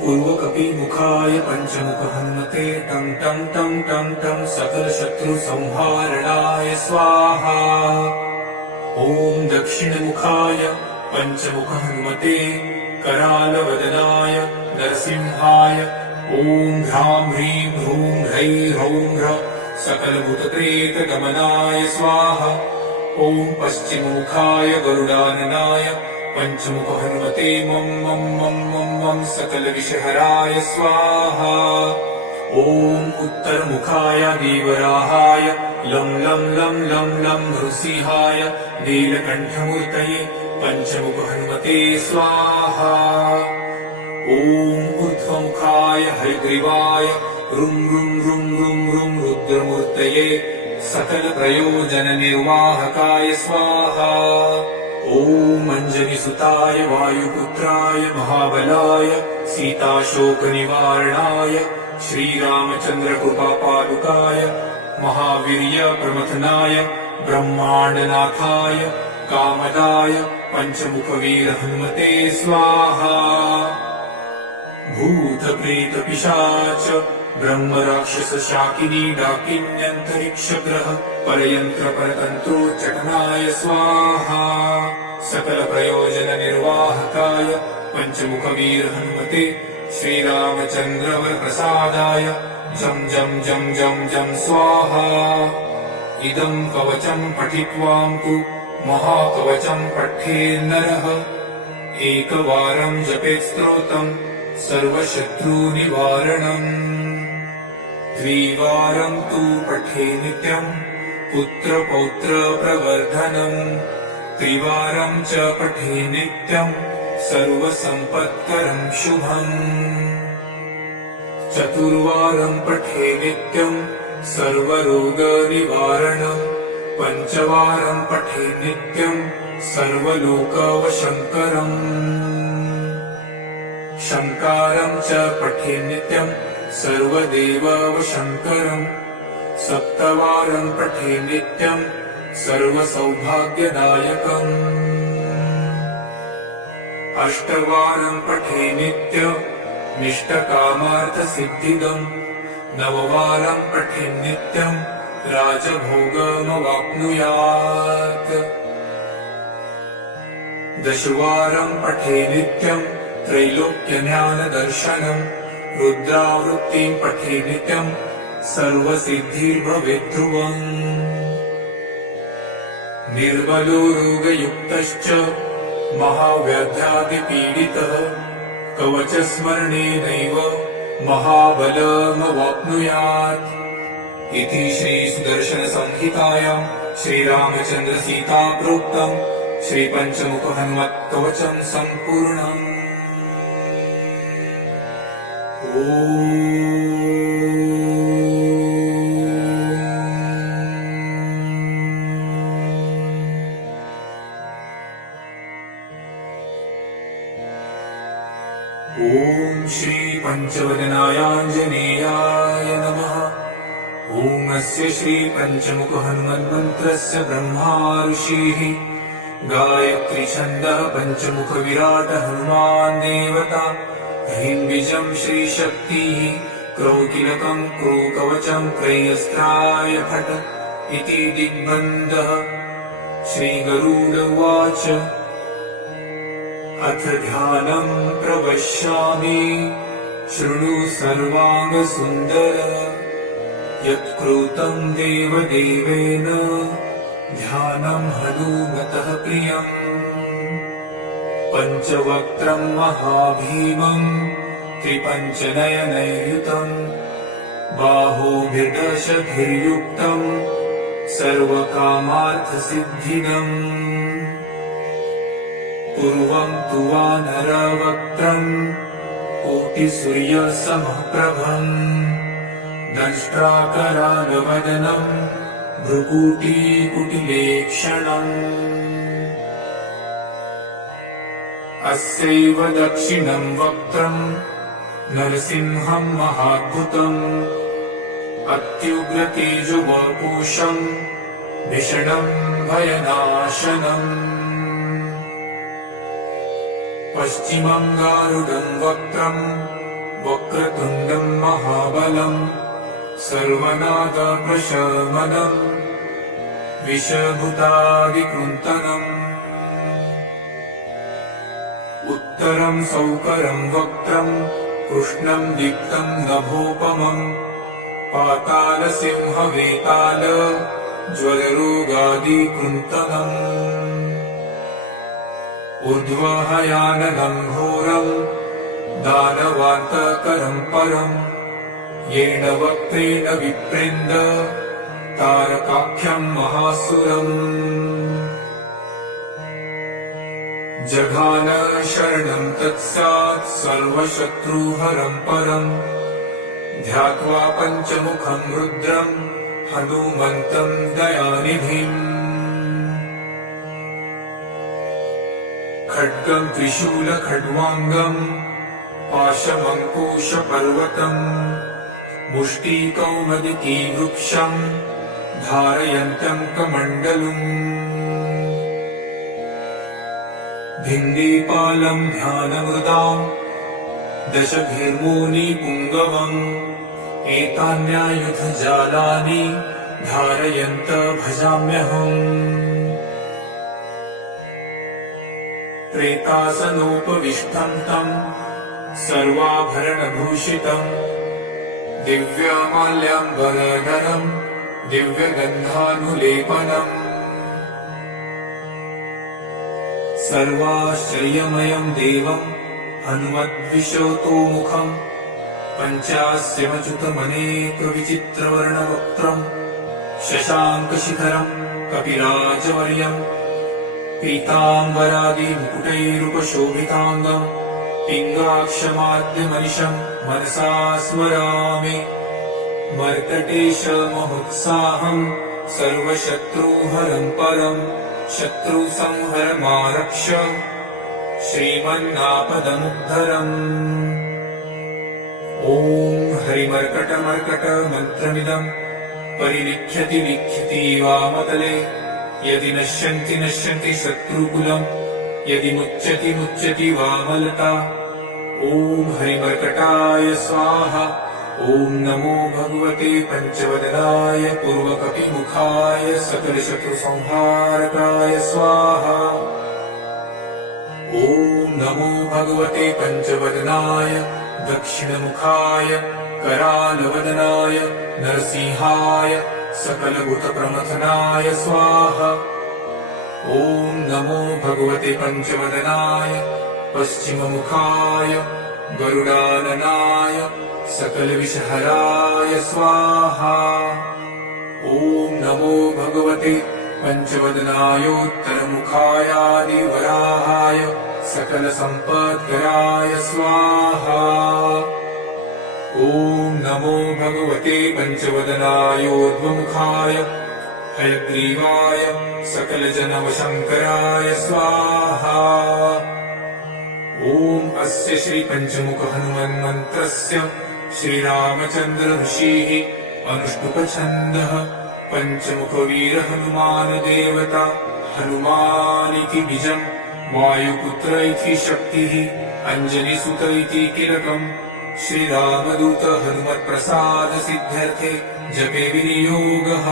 पूर्वकपिमुखाय पंचमुख हनुमते टं टं टं टं टं सकलशत्रुसंहारणाय स्वाहा। ॐ दक्षिणमुखाय पंचमुख हनुमते करालवदनाय नरसिंहाय ॐ ह्रां ह्रीं ह्रूं ह्रैं ह्रौं ह्र सकलभूतप्रेतगमनाय स्वाहा। ॐ पश्चिममुखाय गरुडाननाय पंचमुख हनुमते मं मं मं मं मं सकलविषहराय स्वाहा। ॐ उत्तरमुखाय देवराहाय लं लं लं लं लं नृसिंहाय नीलकण्ठमूर्तये पंचमुख हनुमते स्वाहा। ॐ ऊर्ध्वमुखाय हयग्रीवाय रुं रुं रुं रुं रुं रुद्रमूर्तये सकलप्रयोजननिर्वाहकाय स्वाहा। ॐ ॐ अञ्जनिसुताय वायुपुत्राय महाबलाय सीताशोकनिवारणाय श्रीरामचन्द्रकृपापादुकाय महावीर्यप्रमथनाय ब्रह्माण्डनाथाय कामदाय पञ्चमुखवीर हनुमते स्वाहा। भूतप्रेतपिशाच ब्रह्मराक्षसशाकिनी डाकिन्यन्तरिक्षग्रह परयन्त्रपरतन्त्रोच्चाटनाय स्वाहा। सकलप्रयोजननिर्वाहकाय पञ्चमुखवीर हनुमते श्रीरामचन्द्रवरप्रसादाय जं जं जं जं जं स्वाहा। इदं कवचं पठित्वां तु महाकवचं पठेन्नरः एकवारं जपेत् स्तोत्रं सर्वशत्रुनिवारणम् द्विवारं तु पठे नित्यं पुत्रपौत्रप्रवर्धनम् त्रिवारं च पठे नित्यं सर्वसम्पत्करं शुभम् चतुर्वारं पठे नित्यं सर्वरोगनिवारणम् पञ्चवारं पठे नित्यं सर्वलोकवशङ्करम् शङ्कारं च पठे नित्यं सर्वदेववशङ्करम् सप्तवारं पठे नित्यं सर्वसौभाग्यदायकम् अष्टवारं पठे नित्यमिष्टकामार्थसिद्धिदम् नववारं पठे नित्यं राजभोगमवाप्नुयात् दशवारं पठे नित्यं त्रैलोक्यज्ञानदर्शनम् रुद्रावृत्तिं पठे नित्यं सर्वसिद्धिर्भवेत् ध्रुवम् निर्बलो रोगयुक्तश्च महाव्याध्यादिपीडितः कवचस्मरणेनैव महाबलमवाप्नुयात् इति श्रीसुदर्शनसंहितायां श्रीरामचन्द्रसीताप्रोक्तं श्रीपञ्चमुखहनुमत्कवचं सम्पूर्णम्। ॐ श्रीपञ्चवदनायाञ्जनेयाय नमः। ॐ अस्य श्रीपञ्चमुखहनुमन्मन्त्रस्य ब्रह्मा ऋषिः गायत्री छन्दः पञ्चमुखविराट हनुमान् देवता ह्रीं बीजं श्रीशक्तिः क्रौकिलकं क्रूकवचं क्रयस्त्राय फट् इति दिग्बन्धः। श्रीगरुड उवाच अथ ध्यानं प्रवक्ष्यामि शृणु सर्वाङ्गसुन्दर यत्कृतं देवदेवेन ध्यानं हनुमतः प्रियम् पञ्चवक्त्रं महाभीमं त्रिपञ्चनयनैर्युतं बाहुभिर्दशभिर्युक्तं सर्वकामार्थसिद्धिदम् पूर्वं तु वानरवक्त्रं कोटिसूर्यसमप्रभम् दंष्ट्राकरालवदनं भ्रुकुटीकुटिलेक्षणम् अस्यैव दक्षिणं वक्त्रं नरसिंहं महाद्भुतम् अत्युग्रतेजोवपुषं भीषणं भयनाशनम् पश्चिमं गारुडं वक्त्रं वक्रतुण्डं महाबलं सर्वनागप्रशमनं विषभूतादिकृन्तनम् उत्तरं सौकरं वक्त्रं कृष्णं दीप्तं नभोपमम् पातालसिंहवेताल ज्वररोगादिकृन्तनम् ऊर्ध्वहयाननं घोरं दानवान्तकरं परम् येन वक्त्रेण विप्रेन्द तारकाख्यं महासुरम् जघान शरणं तत्स्यात् सर्वशत्रुहरं परम् ध्यात्वा पञ्चमुखं रुद्रं हनुमन्तं दयानिधिम् खड्गं त्रिशूलखड्वाङ्गं पाशमङ्कुशपर्वतम् मुष्टिकौमुदीवृक्षं धारयन्तं कमण्डलुम् भिन्दीपालं ध्यानमृदां दशभिर्मूनिपुङ्गवम् एतान्यायुधजालानि धारयन्त भजाम्यहम् प्रेतासनोपविष्टं तं सर्वाभरणभूषितं दिव्यमाल्याम्बरधरं दिव्यगन्धानुलेपनम् सर्वाश्चर्यमयं देवं हनुमद्विशतोमुखम् पञ्चास्यमच्युतमनेकविचित्रवर्णवक्त्रम् शशाङ्कशिखरं कपिराजवर्यम् पीताम्बरादिमुकुटैरुपशोभिताङ्गम् पिङ्गाक्षमाद्यमनिशं मनसा स्मरामि मर्कटेशमहोत्साहं सर्वशत्रुहरं परम् शत्रुसंहरमारक्ष श्रीमन्नापदमुद्धरम् ॐ हरिमर्कटमर्कटमन्त्रमिदं परिलिख्यति लिख्यति वामतले यदि नश्यन्ति नश्यन्ति शत्रुकुलम् यदि मुच्यति मुच्यति वामलता ॐ हरिमर्कटाय स्वाहा ॐ नमो भगवते पञ्चवदनाय पूर्वकपिमुखाय सकलशत्रुसंहारकाय स्वाहा ॐ नमो भगवते पञ्चवदनाय दक्षिणमुखाय करालवदनाय नरसिंहाय सकलभूतप्रमथनाय स्वाहा ॐ नमो भगवते पञ्चवदनाय पश्चिममुखाय गरुडाननाय सकलविषहराय स्वाहा ॐ नमो भगवते पञ्चवदनायोत्तरमुखायादिवराहाय सकलसम्पत्कराय स्वाहा ॐ नमो भगवते पञ्चवदनायोर्ध्वमुखाय हयग्रीवाय सकलजनवशङ्कराय स्वाहा ॐ अस्य श्रीपञ्चमुखहनुमन्मन्त्रस्य श्रीरामचन्द्र ऋषिः अनुष्टुप्छन्दः पञ्चमुखवीरहनुमानदेवता हनुमानिति बीजम् वायुपुत्र इति शक्तिः अञ्जनीसुत इति कीलकम् श्रीरामदूत हनुमत्प्रसादसिद्ध्यर्थे जपे विनियोगः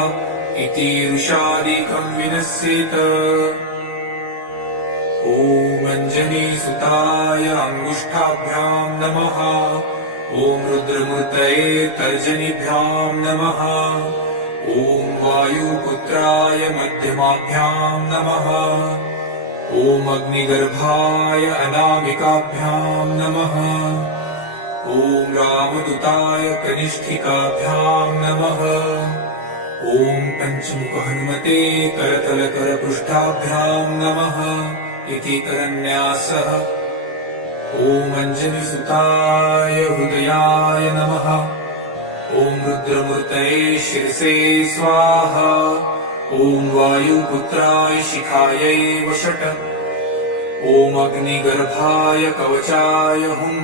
इति ऋषादिकं विनश्येत ॐ अञ्जनीसुताय अङ्गुष्ठाभ्यां नमः ॐ रुद्रमूर्तये तर्जनीभ्यां नमः ॐ वायुपुत्राय मध्यमाभ्यां नमः ॐ अग्निगर्भाय अनामिकाभ्यां नमः ॐ रामदूताय कनिष्ठिकाभ्यां नमः ॐ पञ्चमुखहनुमते करतलकरपृष्ठाभ्यां नमः इति करन्यासः ॐ अञ्जनीसुताय हृदयाय नमः ॐ रुद्रमूर्तये शिरसे स्वाहा ॐ वायुपुत्राय शिखायै वषट् ॐ अग्निगर्भाय कवचाय हुम्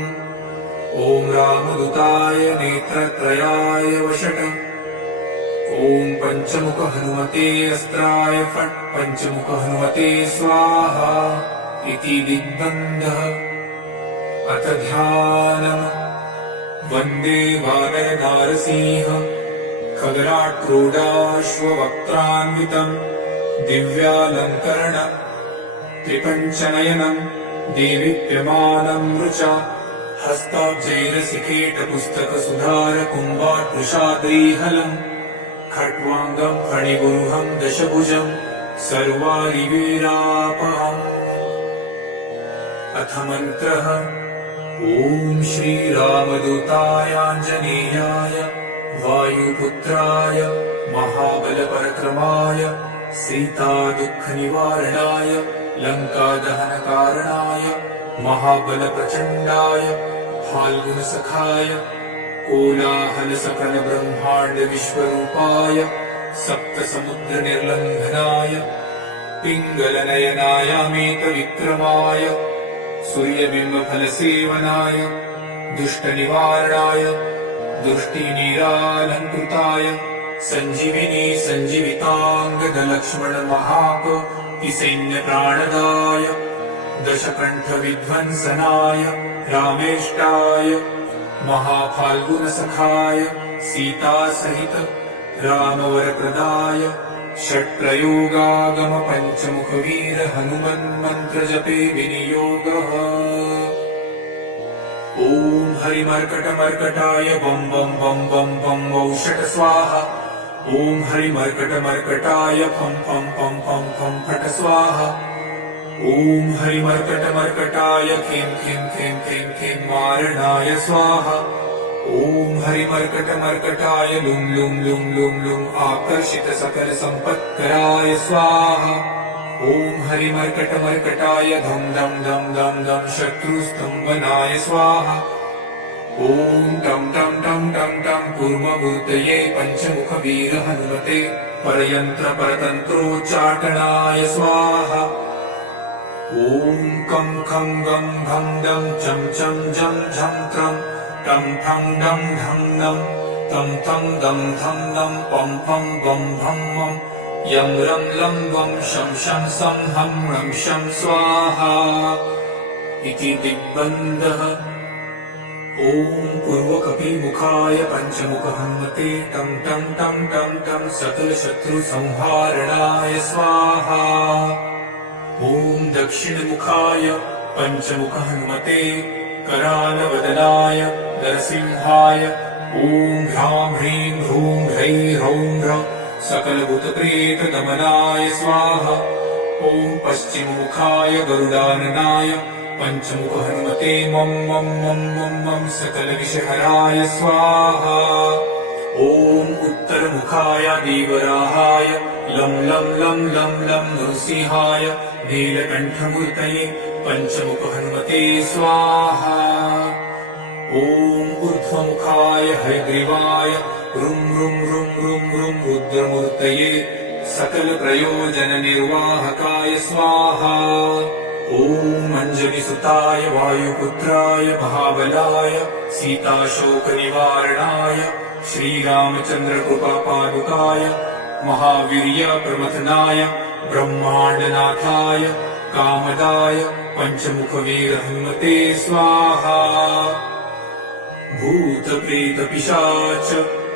ॐ रामदूताय नेत्रत्रयाय वषट् ॐ पञ्चमुखहनुमते अस्त्राय फट् पञ्चमुखहनुमते स्वाहा इति दिग्बन्धः अथ ध्यानम् वन्दे वानरनारसिंह खगराट्क्रोडाश्ववक्त्रान्वितम् दिव्यालङ्करण त्रिपञ्चनयनम् देवीप्यमानम् ऋचा हस्ताब्जैरसिकेटपुस्तकसुधारकुम्भाट्वृषाद्रीहलम् खट्वाङ्गम् फणिगुरुहम् दशभुजम् सर्वारिवीरापहम् अथ मन्त्रः ॐ श्रीरामदूताय आञ्जनेयाय वायुपुत्राय महाबलपराक्रमाय सीतादुःखनिवारणाय लङ्कादहनकारणाय महाबलप्रचण्डाय फाल्गुनसखाय कोलाहलसकलब्रह्माण्डविश्वरूपाय सप्तसमुद्रनिर्लङ्घनाय पिङ्गलनयनायामेतविक्रमाय सूर्यबिम्बफलसेवनाय दुष्टनिवारणाय दृष्टिनिरालङ्कृताय सञ्जीविनी सञ्जीविताङ्गदलक्ष्मणमहापतिसैन्यप्राणदाय दशकण्ठविध्वंसनाय रामेष्टाय महाफाल्गुनसखाय सीतासहित रामवरप्रदाय षट्प्रयोगागम पञ्चमुखवीर हनुमन्मन्त्रजपे विनियोगः। ॐ हरिमर्कटमर्कटाय बं बं बं बं बं औषट स्वाहा। ॐ हरिमर्कटमर्कटाय फं फं फं फं फं फट स्वाहा। ॐ हरिमर्कटमर्कटाय खें खें खें खें खें मारणाय स्वाहा। ॐ हरिमर्कटमर्कटाय लुं लुं लुं लुं लुं आकर्षित सकल सम्पत्कराय स्वाहा। ॐ हरिमर्कटमर्कटाय धं धं धं धं धं शत्रुस्तम्भनाय स्वाहा। ॐ टं टं टं टं टं कूर्ममूर्तये पञ्चमुखवीर हनुमते परयन्त्रपरतन्त्रोच्चाटनाय स्वाहा। ॐ कं खं गं घं दं चं चं जं झं त्रं टं ठं डं ढं नं तं तं दं धं नं पं फं बं भं मं यं रं लं वं शं शं सं हं रं शं स्वाहा इति दिग्बन्धः। ॐ पूर्वकपिमुखाय पञ्चमुख हनुमते टं टं टं टं टं सकलशत्रुसंहारणाय स्वाहा। ॐ दक्षिणमुखाय पञ्चमुख हनुमते करालवदनाय नरसिंहाय ॐ ह्रां ह्रीं ह्रूं ह्रैं ह्रौं ह्रं सकलभूतप्रेतदमनाय स्वाहा। ॐ पश्चिममुखाय गरुडाननाय पञ्चमुख हनुमते मं मं मं मं मं सकलविषहराय स्वाहा। ॐ उत्तरमुखाय देवराहाय लं लं लं लं लं नृसिंहाय नीलकण्ठमूर्तये पञ्चमुख हनुमते स्वाहा। ॐ ऊर्ध्वमुखाय हयग्रीवाय रुं रुं रुं रुं रुं रुद्रमूर्तये सकलप्रयोजननिर्वाहकाय स्वाहा। ॐ अञ्जलिसुताय वायुपुत्राय महाबलाय सीताशोकनिवारणाय श्रीरामचन्द्रकृपापादुकाय महावीर्यप्रमथनाय ब्रह्माण्डनाथाय कामदाय पञ्चमुखवीर हनुमते स्वाहा। भूतप्रेतपिशाच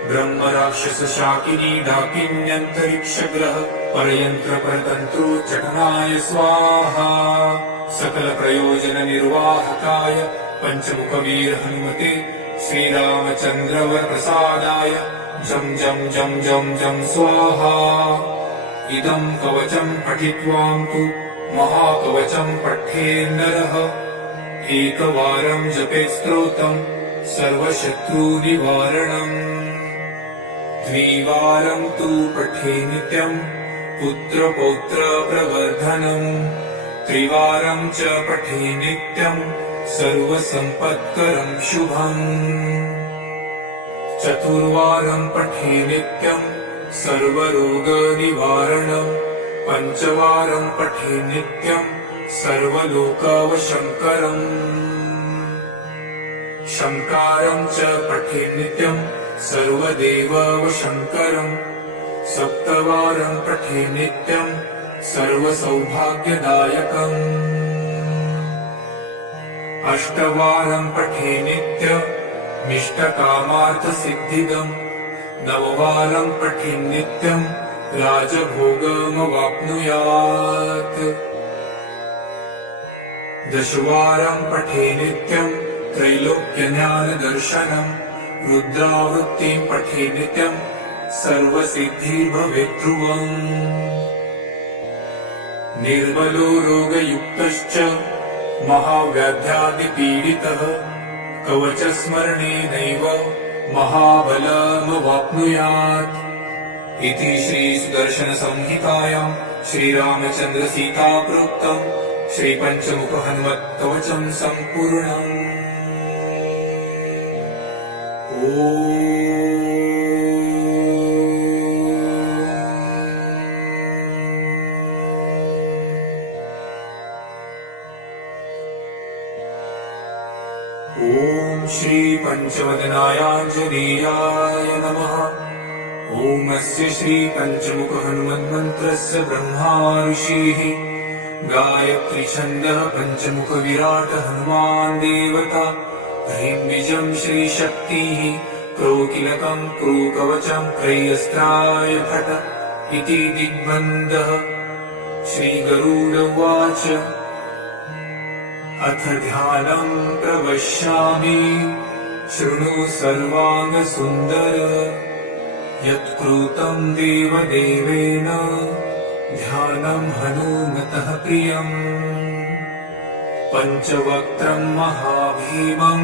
ब्रह्मराक्षसशाकिनी डाकिन्यन्तरिक्षग्रह परयन्त्रपरतन्त्रोच्चाटनाय स्वाहा। सकलप्रयोजननिर्वाहकाय पञ्चमुखवीर हनुमते श्रीरामचन्द्रवरप्रसादाय जं जं जं जं जं स्वाहा। इदं कवचं पठित्वां तु महाकवचं पठेन्नरः एकवारं जपेत् स्तोत्रं सर्वशत्रुनिवारणम्। द्विवारं तु पठे नित्यं पुत्रपौत्रप्रवर्धनम्। त्रिवारं च पठे नित्यं सर्वसम्पत्करं शुभम्। चतुर्वारं पठे नित्यं सर्वरोगनिवारणम्। पञ्चवारं पठे नित्यं सर्वलोकवशङ्करम्। शङ्कारं च पठे नित्यं सर्वदेववशङ्करम्। सप्तवारं पठे नित्यं सर्वसौभाग्यदायकम्। अष्टवारं पठे नित्यमिष्टकामार्थसिद्धिदम्। नववारं पठे नित्यं राजभोगमवाप्नुयात्। दशवारं पठे नित्यं त्रैलोक्यज्ञानदर्शनम्। रुद्रावृत्तिं पठे नित्यं सर्वसिद्धिर्भवेत् ध्रुवम्। निर्बलो रोगयुक्तश्च महाव्याध्यादिपीडितः कवचस्मरणेनैव महाबलमवाप्नुयात् इति श्रीसुदर्शनसंहितायां श्रीरामचन्द्रसीताप्रोक्तं श्रीपञ्चमुख हनुमत्कवचं सम्पूर्णम्। ॐ ॐ श्री पञ्चवदनायाञ्जनेयाय नमः। ॐ अस्य श्री पञ्चमुख हनुमन्मन्त्रस्य ब्रह्मा ऋषिः गायत्री छन्दः पञ्चमुख विराट हनुमान् देवता ह्रीं बीजं श्रीशक्तिः क्रोकिलकं क्रूकवचं क्रयस्त्राय फट इति दिग्बन्धः। श्रीगरुड उवाच अथ ध्यानं प्रवक्ष्यामि शृणु सर्वाङ्गसुन्दर यत्कृतं देवदेवेन ध्यानं हनुमतः प्रियम्। पञ्चवक्त्रं महाभीमं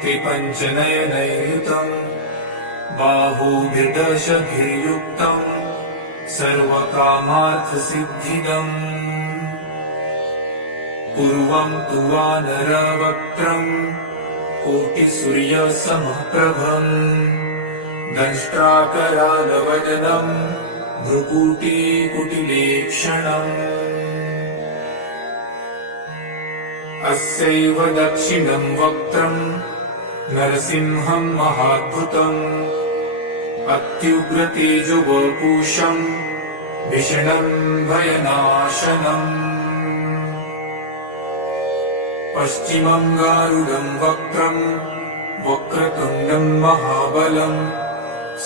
त्रिपञ्चनयनैर्युतं बाहुभिर्दशभिर्युक्तं सर्वकामार्थसिद्धिदम्। पूर्वं तु वानरवक्त्रं कोटिसूर्यसमप्रभम् दंष्ट्राकरालवदनं भ्रुकुटिकुटिलेक्षणम्। अस्यैव दक्षिणं वक्त्रं नरसिंहं महाद्भुतम् अत्युग्रतेजोवपुषं भीषणं भयनाशनम्। पश्चिमं गारुडं वक्त्रं वक्रतुण्डं महाबलं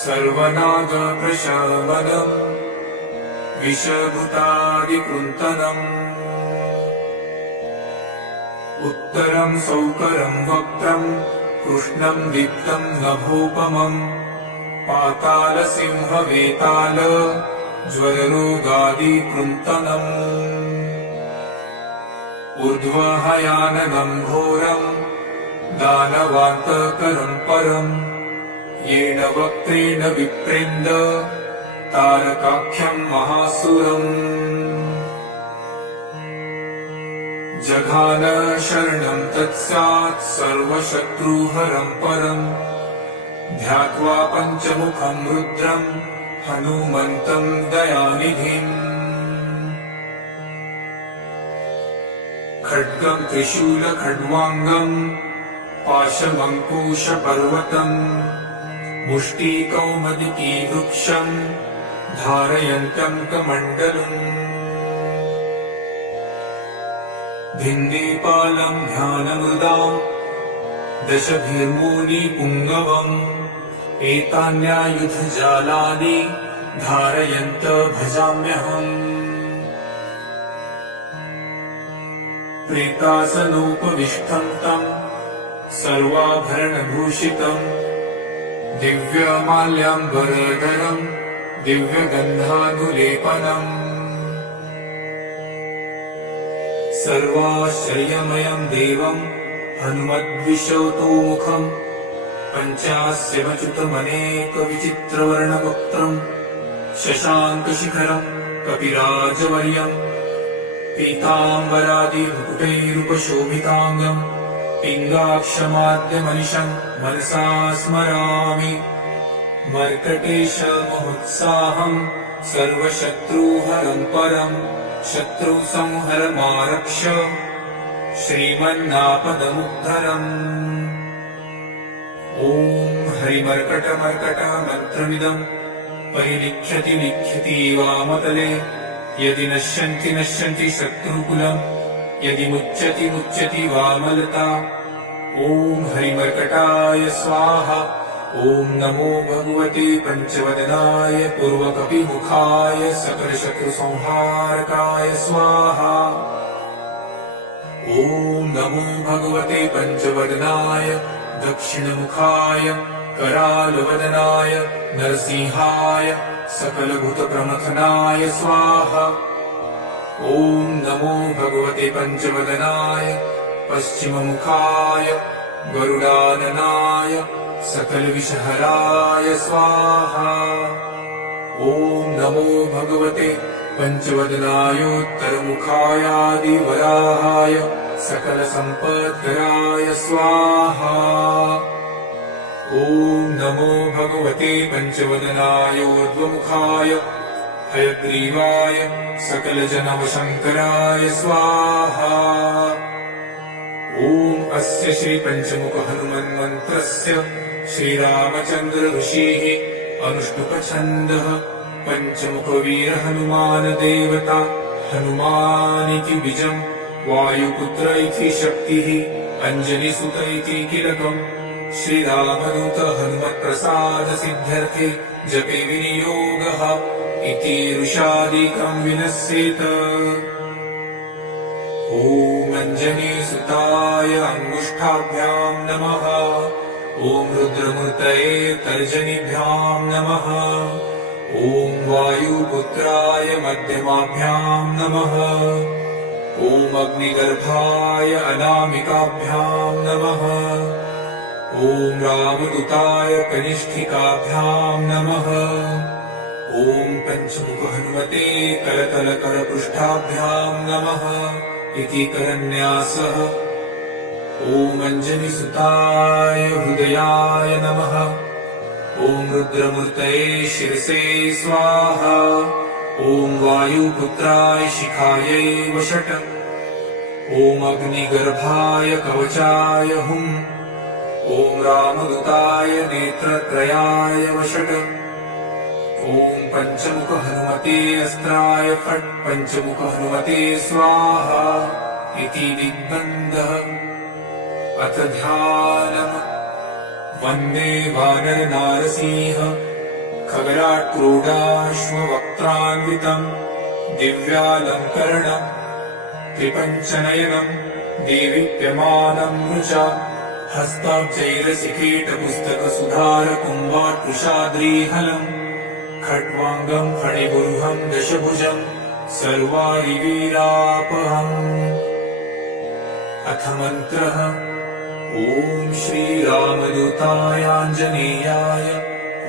सर्वनागप्रशमनं विषभूतादिकृन्तनम्। उत्तरं सौकरं वक्त्रं कृष्णं दीप्तं नभोपमं पातालसिंहवेताल ज्वररोगादिकृन्तनम्। ऊर्ध्वहयाननं घोरं दानवान्तकरं परं येन वक्त्रेण विप्रेन्द तारकाख्यं महासुरम्। जघान शरणं तत्सात् सर्वशत्रुहरं परं ध्यात्वा पञ्चमुखं रुद्रं हनुमन्तं दयानिधिम्। खड्गं त्रिशूलखड्वाङ्गं पाशमङ्कुशपर्वतं मुष्टिकौमुदीवृक्षं धारयन्तं कमण्डलम्। भिन्देपालं ध्यानमृदां दशभिर्मूलिपुङ्गवम् एतान्यायुधजालानि धारयन्त भजाम्यहम्। प्रेतासनोपविष्टं तं सर्वाभरणभूषितं दिव्यमाल्याम्बरधरं दिव्यगन्धानुलेपनम्। सर्वाश्चर्यमयं देवं हनुमद्विशतोमुखं पञ्चास्यमच्युतमनेकविचित्रवर्णवक्त्रं शशाङ्कशिखरं कपिराजवर्यं पीताम्बरादिमुकुटैरुपशोभिताङ्गं पिङ्गाक्षमाद्यमनिशं मनसा स्मरामि। मर्कटेशमहोत्साहं सर्वशत्रुहरं परं शत्रुसंहरमारक्ष श्रीमन्नापदमुद्धरम्। ॐ हरिमर्कटमर्कटमन्त्रमिदं परिलिख्यति लिख्यति वामतले यदि नश्यन्ति नश्यन्ति शत्रुकुलं यदि मुच्यति मुच्यति वामलता। ॐ हरिमर्कटाय स्वाहा। ॐ नमो भगवते पञ्चवदनाय पूर्वकपिमुखाय सकलशत्रुसंहारकाय स्वाहा। ॐ नमो भगवते पञ्चवदनाय दक्षिणमुखाय करालवदनाय नरसिंहाय सकलभूतप्रमथनाय स्वाहा। ॐ नमो भगवते पञ्चवदनाय पश्चिममुखाय गरुडाननाय सकलविषहराय स्वाहा। ॐ नमो भगवते पञ्चवदनायोत्तरमुखायादिवराहाय सकलसम्पत्कराय स्वाहा। ॐ नमो भगवते पञ्चवदनायोर्ध्वमुखाय हयग्रीवाय सकलजनवशङ्कराय स्वाहा। ॐ ॐ अस्य श्री पंचमुख हनुमन्मन्त्रस्य श्रीरामचन्द्र ऋषिः अनुष्टुप् पंचमुख वीर हनुमान देवता हनुमानिति बीजम् वायुपुत्र इति शक्तिः अंजनीसुत इति कीलकम् श्रीरामदूत हनुमत्प्रसाद सिद्ध्यर्थे जपे विनियोगः इति ऋषादिकम् विनश्येत। ॐ अंजनीसुताय अंगुष्ठाभ्याम् नमः। ॐ रुद्रमूर्तये तर्जनीभ्याम् नमः। ॐ वायुपुत्राय मध्यमाभ्याम् नमः। ॐ अग्निगर्भाय अनामिकाभ्याम् नमः। ॐ रामदूताय कनिष्ठिकाभ्याम् नमः। ॐ पंचमुख हनुमते करतलकरपृष्ठाभ्याम् नमः इति करन्यासः। ॐ अंजनीसुताय हृदयाय नमः। ॐ रुद्रमूर्तये शिरसे स्वाहा। ॐ वायुपुत्राय शिखायै वषट्। ॐ अग्निगर्भाय कवचाय हुम्। ॐ रामदूताय नेत्रत्रयाय वषट्। ॐ पंचमुख हनुमते अस्त्राय फट्। पंचमुख हनुमते स्वाहा इति दिग्बन्धः। अथ ध्यानम्। वन्दे वानर नारसिंह खगराट् क्रोडाश्ववक्त्रान्वितम् दिव्यालङ्करणम् त्रिपञ्चनयनम् देदीप्यमानम् वृषा हस्ताब्जैरसिकेटपुस्तकसुधारकुम्भाट्कुशाद्रीहलम् खट्वाङ्गम् फणिगुरुहम् दशभुजम् सर्वारिवीरापहम्। अथ मन्त्रः। ॐ श्रीरामदूताय आञ्जनेयाय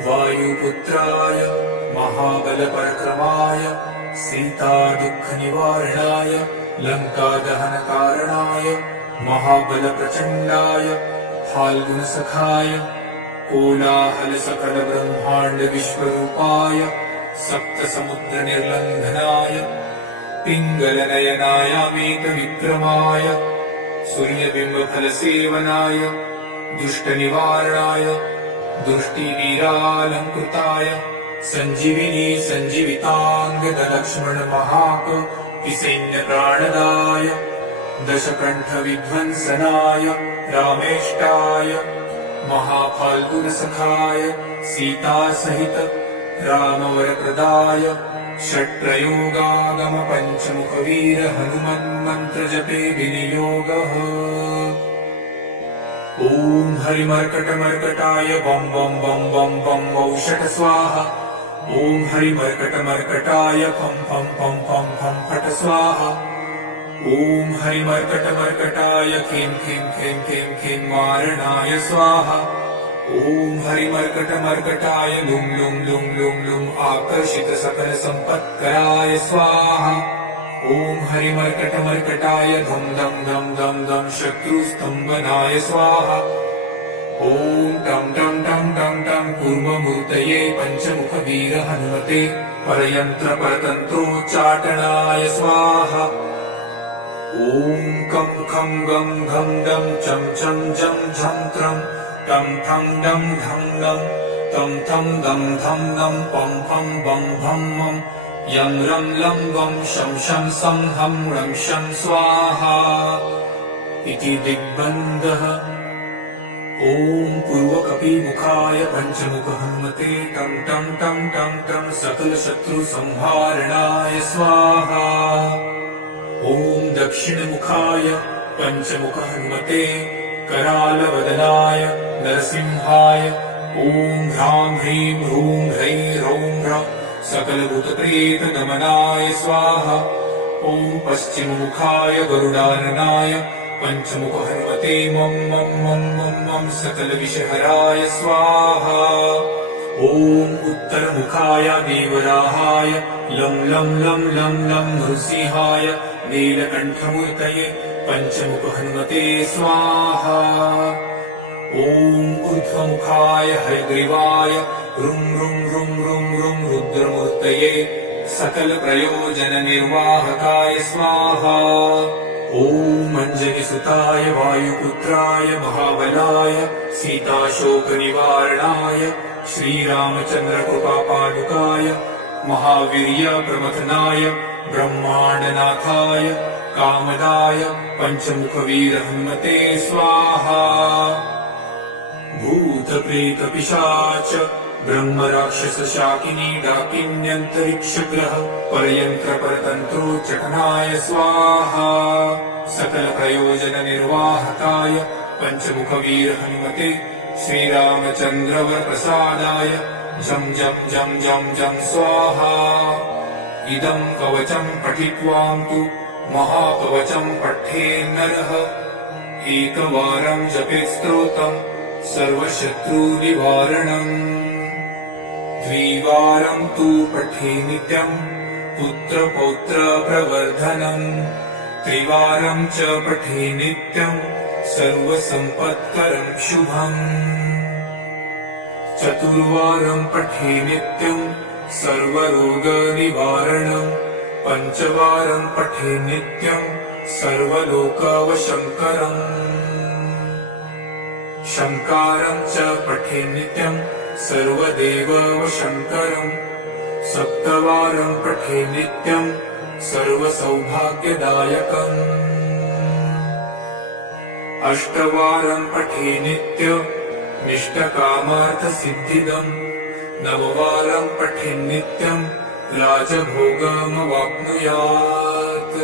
वायुपुत्राय महाबलपराक्रमाय सीतादुःखनिवारणाय लङ्कादहनकारणाय महाबलप्रचण्डाय फाल्गुनसखाय कोलाहलसकलब्रह्माण्डविश्वरूपाय सप्तसमुद्रनिर्लङ्घनाय पिङ्गलनयनायामेकविक्रमाय सूर्यबिम्बफलसेवनाय दुष्टनिवारणाय दृष्टिवीरालङ्कृताय सञ्जीविनी सञ्जीविताङ्गदलक्ष्मण महाकपिसैन्यप्राणदाय दशकण्ठविध्वंसनाय रामेष्टाय महाफाल्गुनसखाय सीतासहित रामवरप्रदाय षट्प्रयोगागम पंचमुखवीर हनुमन्मन्त्रजपे विनियोगः। ॐ हरिमर्कटमर्कटाय बं बं बं बं बं औषट स्वाहा। ॐ हरिमर्कटमर्कटाय फं फं फं फं फं फट स्वाहा। ॐ हरिमर्कटमर्कटाय खीं खीं खीं खीं खीं मारणाय स्वाहा। ॐ हरिमर्कटमर्कटाय लुं लुं लुं लुं लुं आकर्षित सकल संपत्कराय स्वाहा। ॐ हरिमर्कटमर्कटाय धं धं धं धं धं शत्रुस्तंभनाय स्वाहा। ॐ टं टं टं टं टं कूर्ममूर्तये पंचमुख वीर हनुमते परयंत्र परतंत्रोच्चाटनाय स्वाहा। ॐ कं खं गं घं दं चं चं जं झं त्रं टं ठं डं ढं डं तं थं दं धं दं पं फं बं भं मं यं रं लं वं शं शं सं हं रं शं स्वाहा इति दिग्बन्धः। ॐ पूर्वकपिमुखाय पंचमुख हनुमते टं टं टं टं टं सकलशत्रुसंहारणाय स्वाहा। ॐ दक्षिणमुखाय पंचमुख हनुमते करालवदनाय नरसिंहाय ॐ ह्रां ह्रीं ह्रूं ह्रैं ह्रौं ह्रः सकलभूतप्रेतदमनाय स्वाहा। ॐ पश्चिममुखाय गरुडाननाय पंचमुख हनुमते मं मं मं मं मं सकलविषहराय स्वाहा। ॐ उत्तरमुखाय देवराहाय लं लं लं लं लं नृसिंहाय नीलकण्ठमूर्तये पंचमुख हनुमते स्वाहा। ॐ ऊर्ध्वमुखाय हयग्रीवाय रुं रुं रुं रुं रुं रुद्रमूर्तये सकलप्रयोजननिर्वाहकाय स्वाहा। ॐ ॐ अञ्जनिसुताय वायुपुत्राय महाबलाय सीताशोकनिवारणाय श्रीरामचन्द्रकृपापादुकाय महावीर्यप्रमथनाय ब्रह्माण्डनाथाय कामदाय पञ्चमुखवीर हनुमते स्वाहा। भूतप्रेतपिशाच ब्रह्मराक्षसशाकिनी डाकिन्यन्तरिक्षग्रह परयन्त्रपरतन्त्रोच्चटनाय स्वाहा। सकलप्रयोजननिर्वाहकाय पञ्चमुखवीर हनुमते श्रीरामचन्द्रवरप्रसादाय जं जं जं जं जं स्वाहा। इदं कवचं पठित्वां तु महाकवचं पठेन्नरः एकवारं जपेत् स्तोत्रम् सर्वशत्रुनिवारणम्। द्विवारं तु पठे नित्यं पुत्रपौत्रप्रवर्धनम्। त्रिवारं च पठे नित्यं सर्वसम्पत्करं शुभम्। चतुर्वारं पठे नित्यं सर्वरोगनिवारणम्। पञ्चवारं पठे नित्यं सर्वलोकवशङ्करम्। शङ्कारं च पठे नित्यं सर्वदेववशङ्करम्। सप्तवारं पठे नित्यं सर्वसौभाग्यदायकम्। अष्टवारं पठे नित्यमिष्टकामार्थसिद्धिदम्। नववारं पठे नित्यं राजभोगमवाप्नुयात्।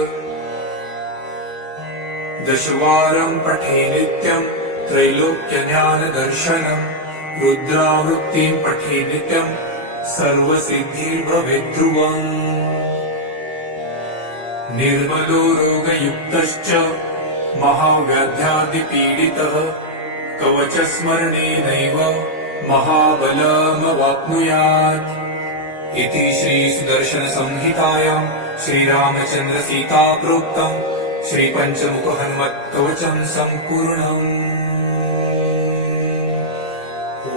दशवारं पठे नित्यं त्रैलोक्यज्ञानदर्शनम्। रुद्रावृत्तिं पठे नित्यं सर्वसिद्धिर्भवेद्ध्रुवम्। निर्मलो रोगयुक्तश्च महाव्याध्यादिपीडितः कवचस्मरणेनैव महाबलमवाप्नुयात्। इति श्रीसुदर्शनसंहितायां श्रीरामचन्द्रसीताप्रोक्तं श्रीपञ्चमुखहनुमत्कवचं सम्पूर्णम्। ॐ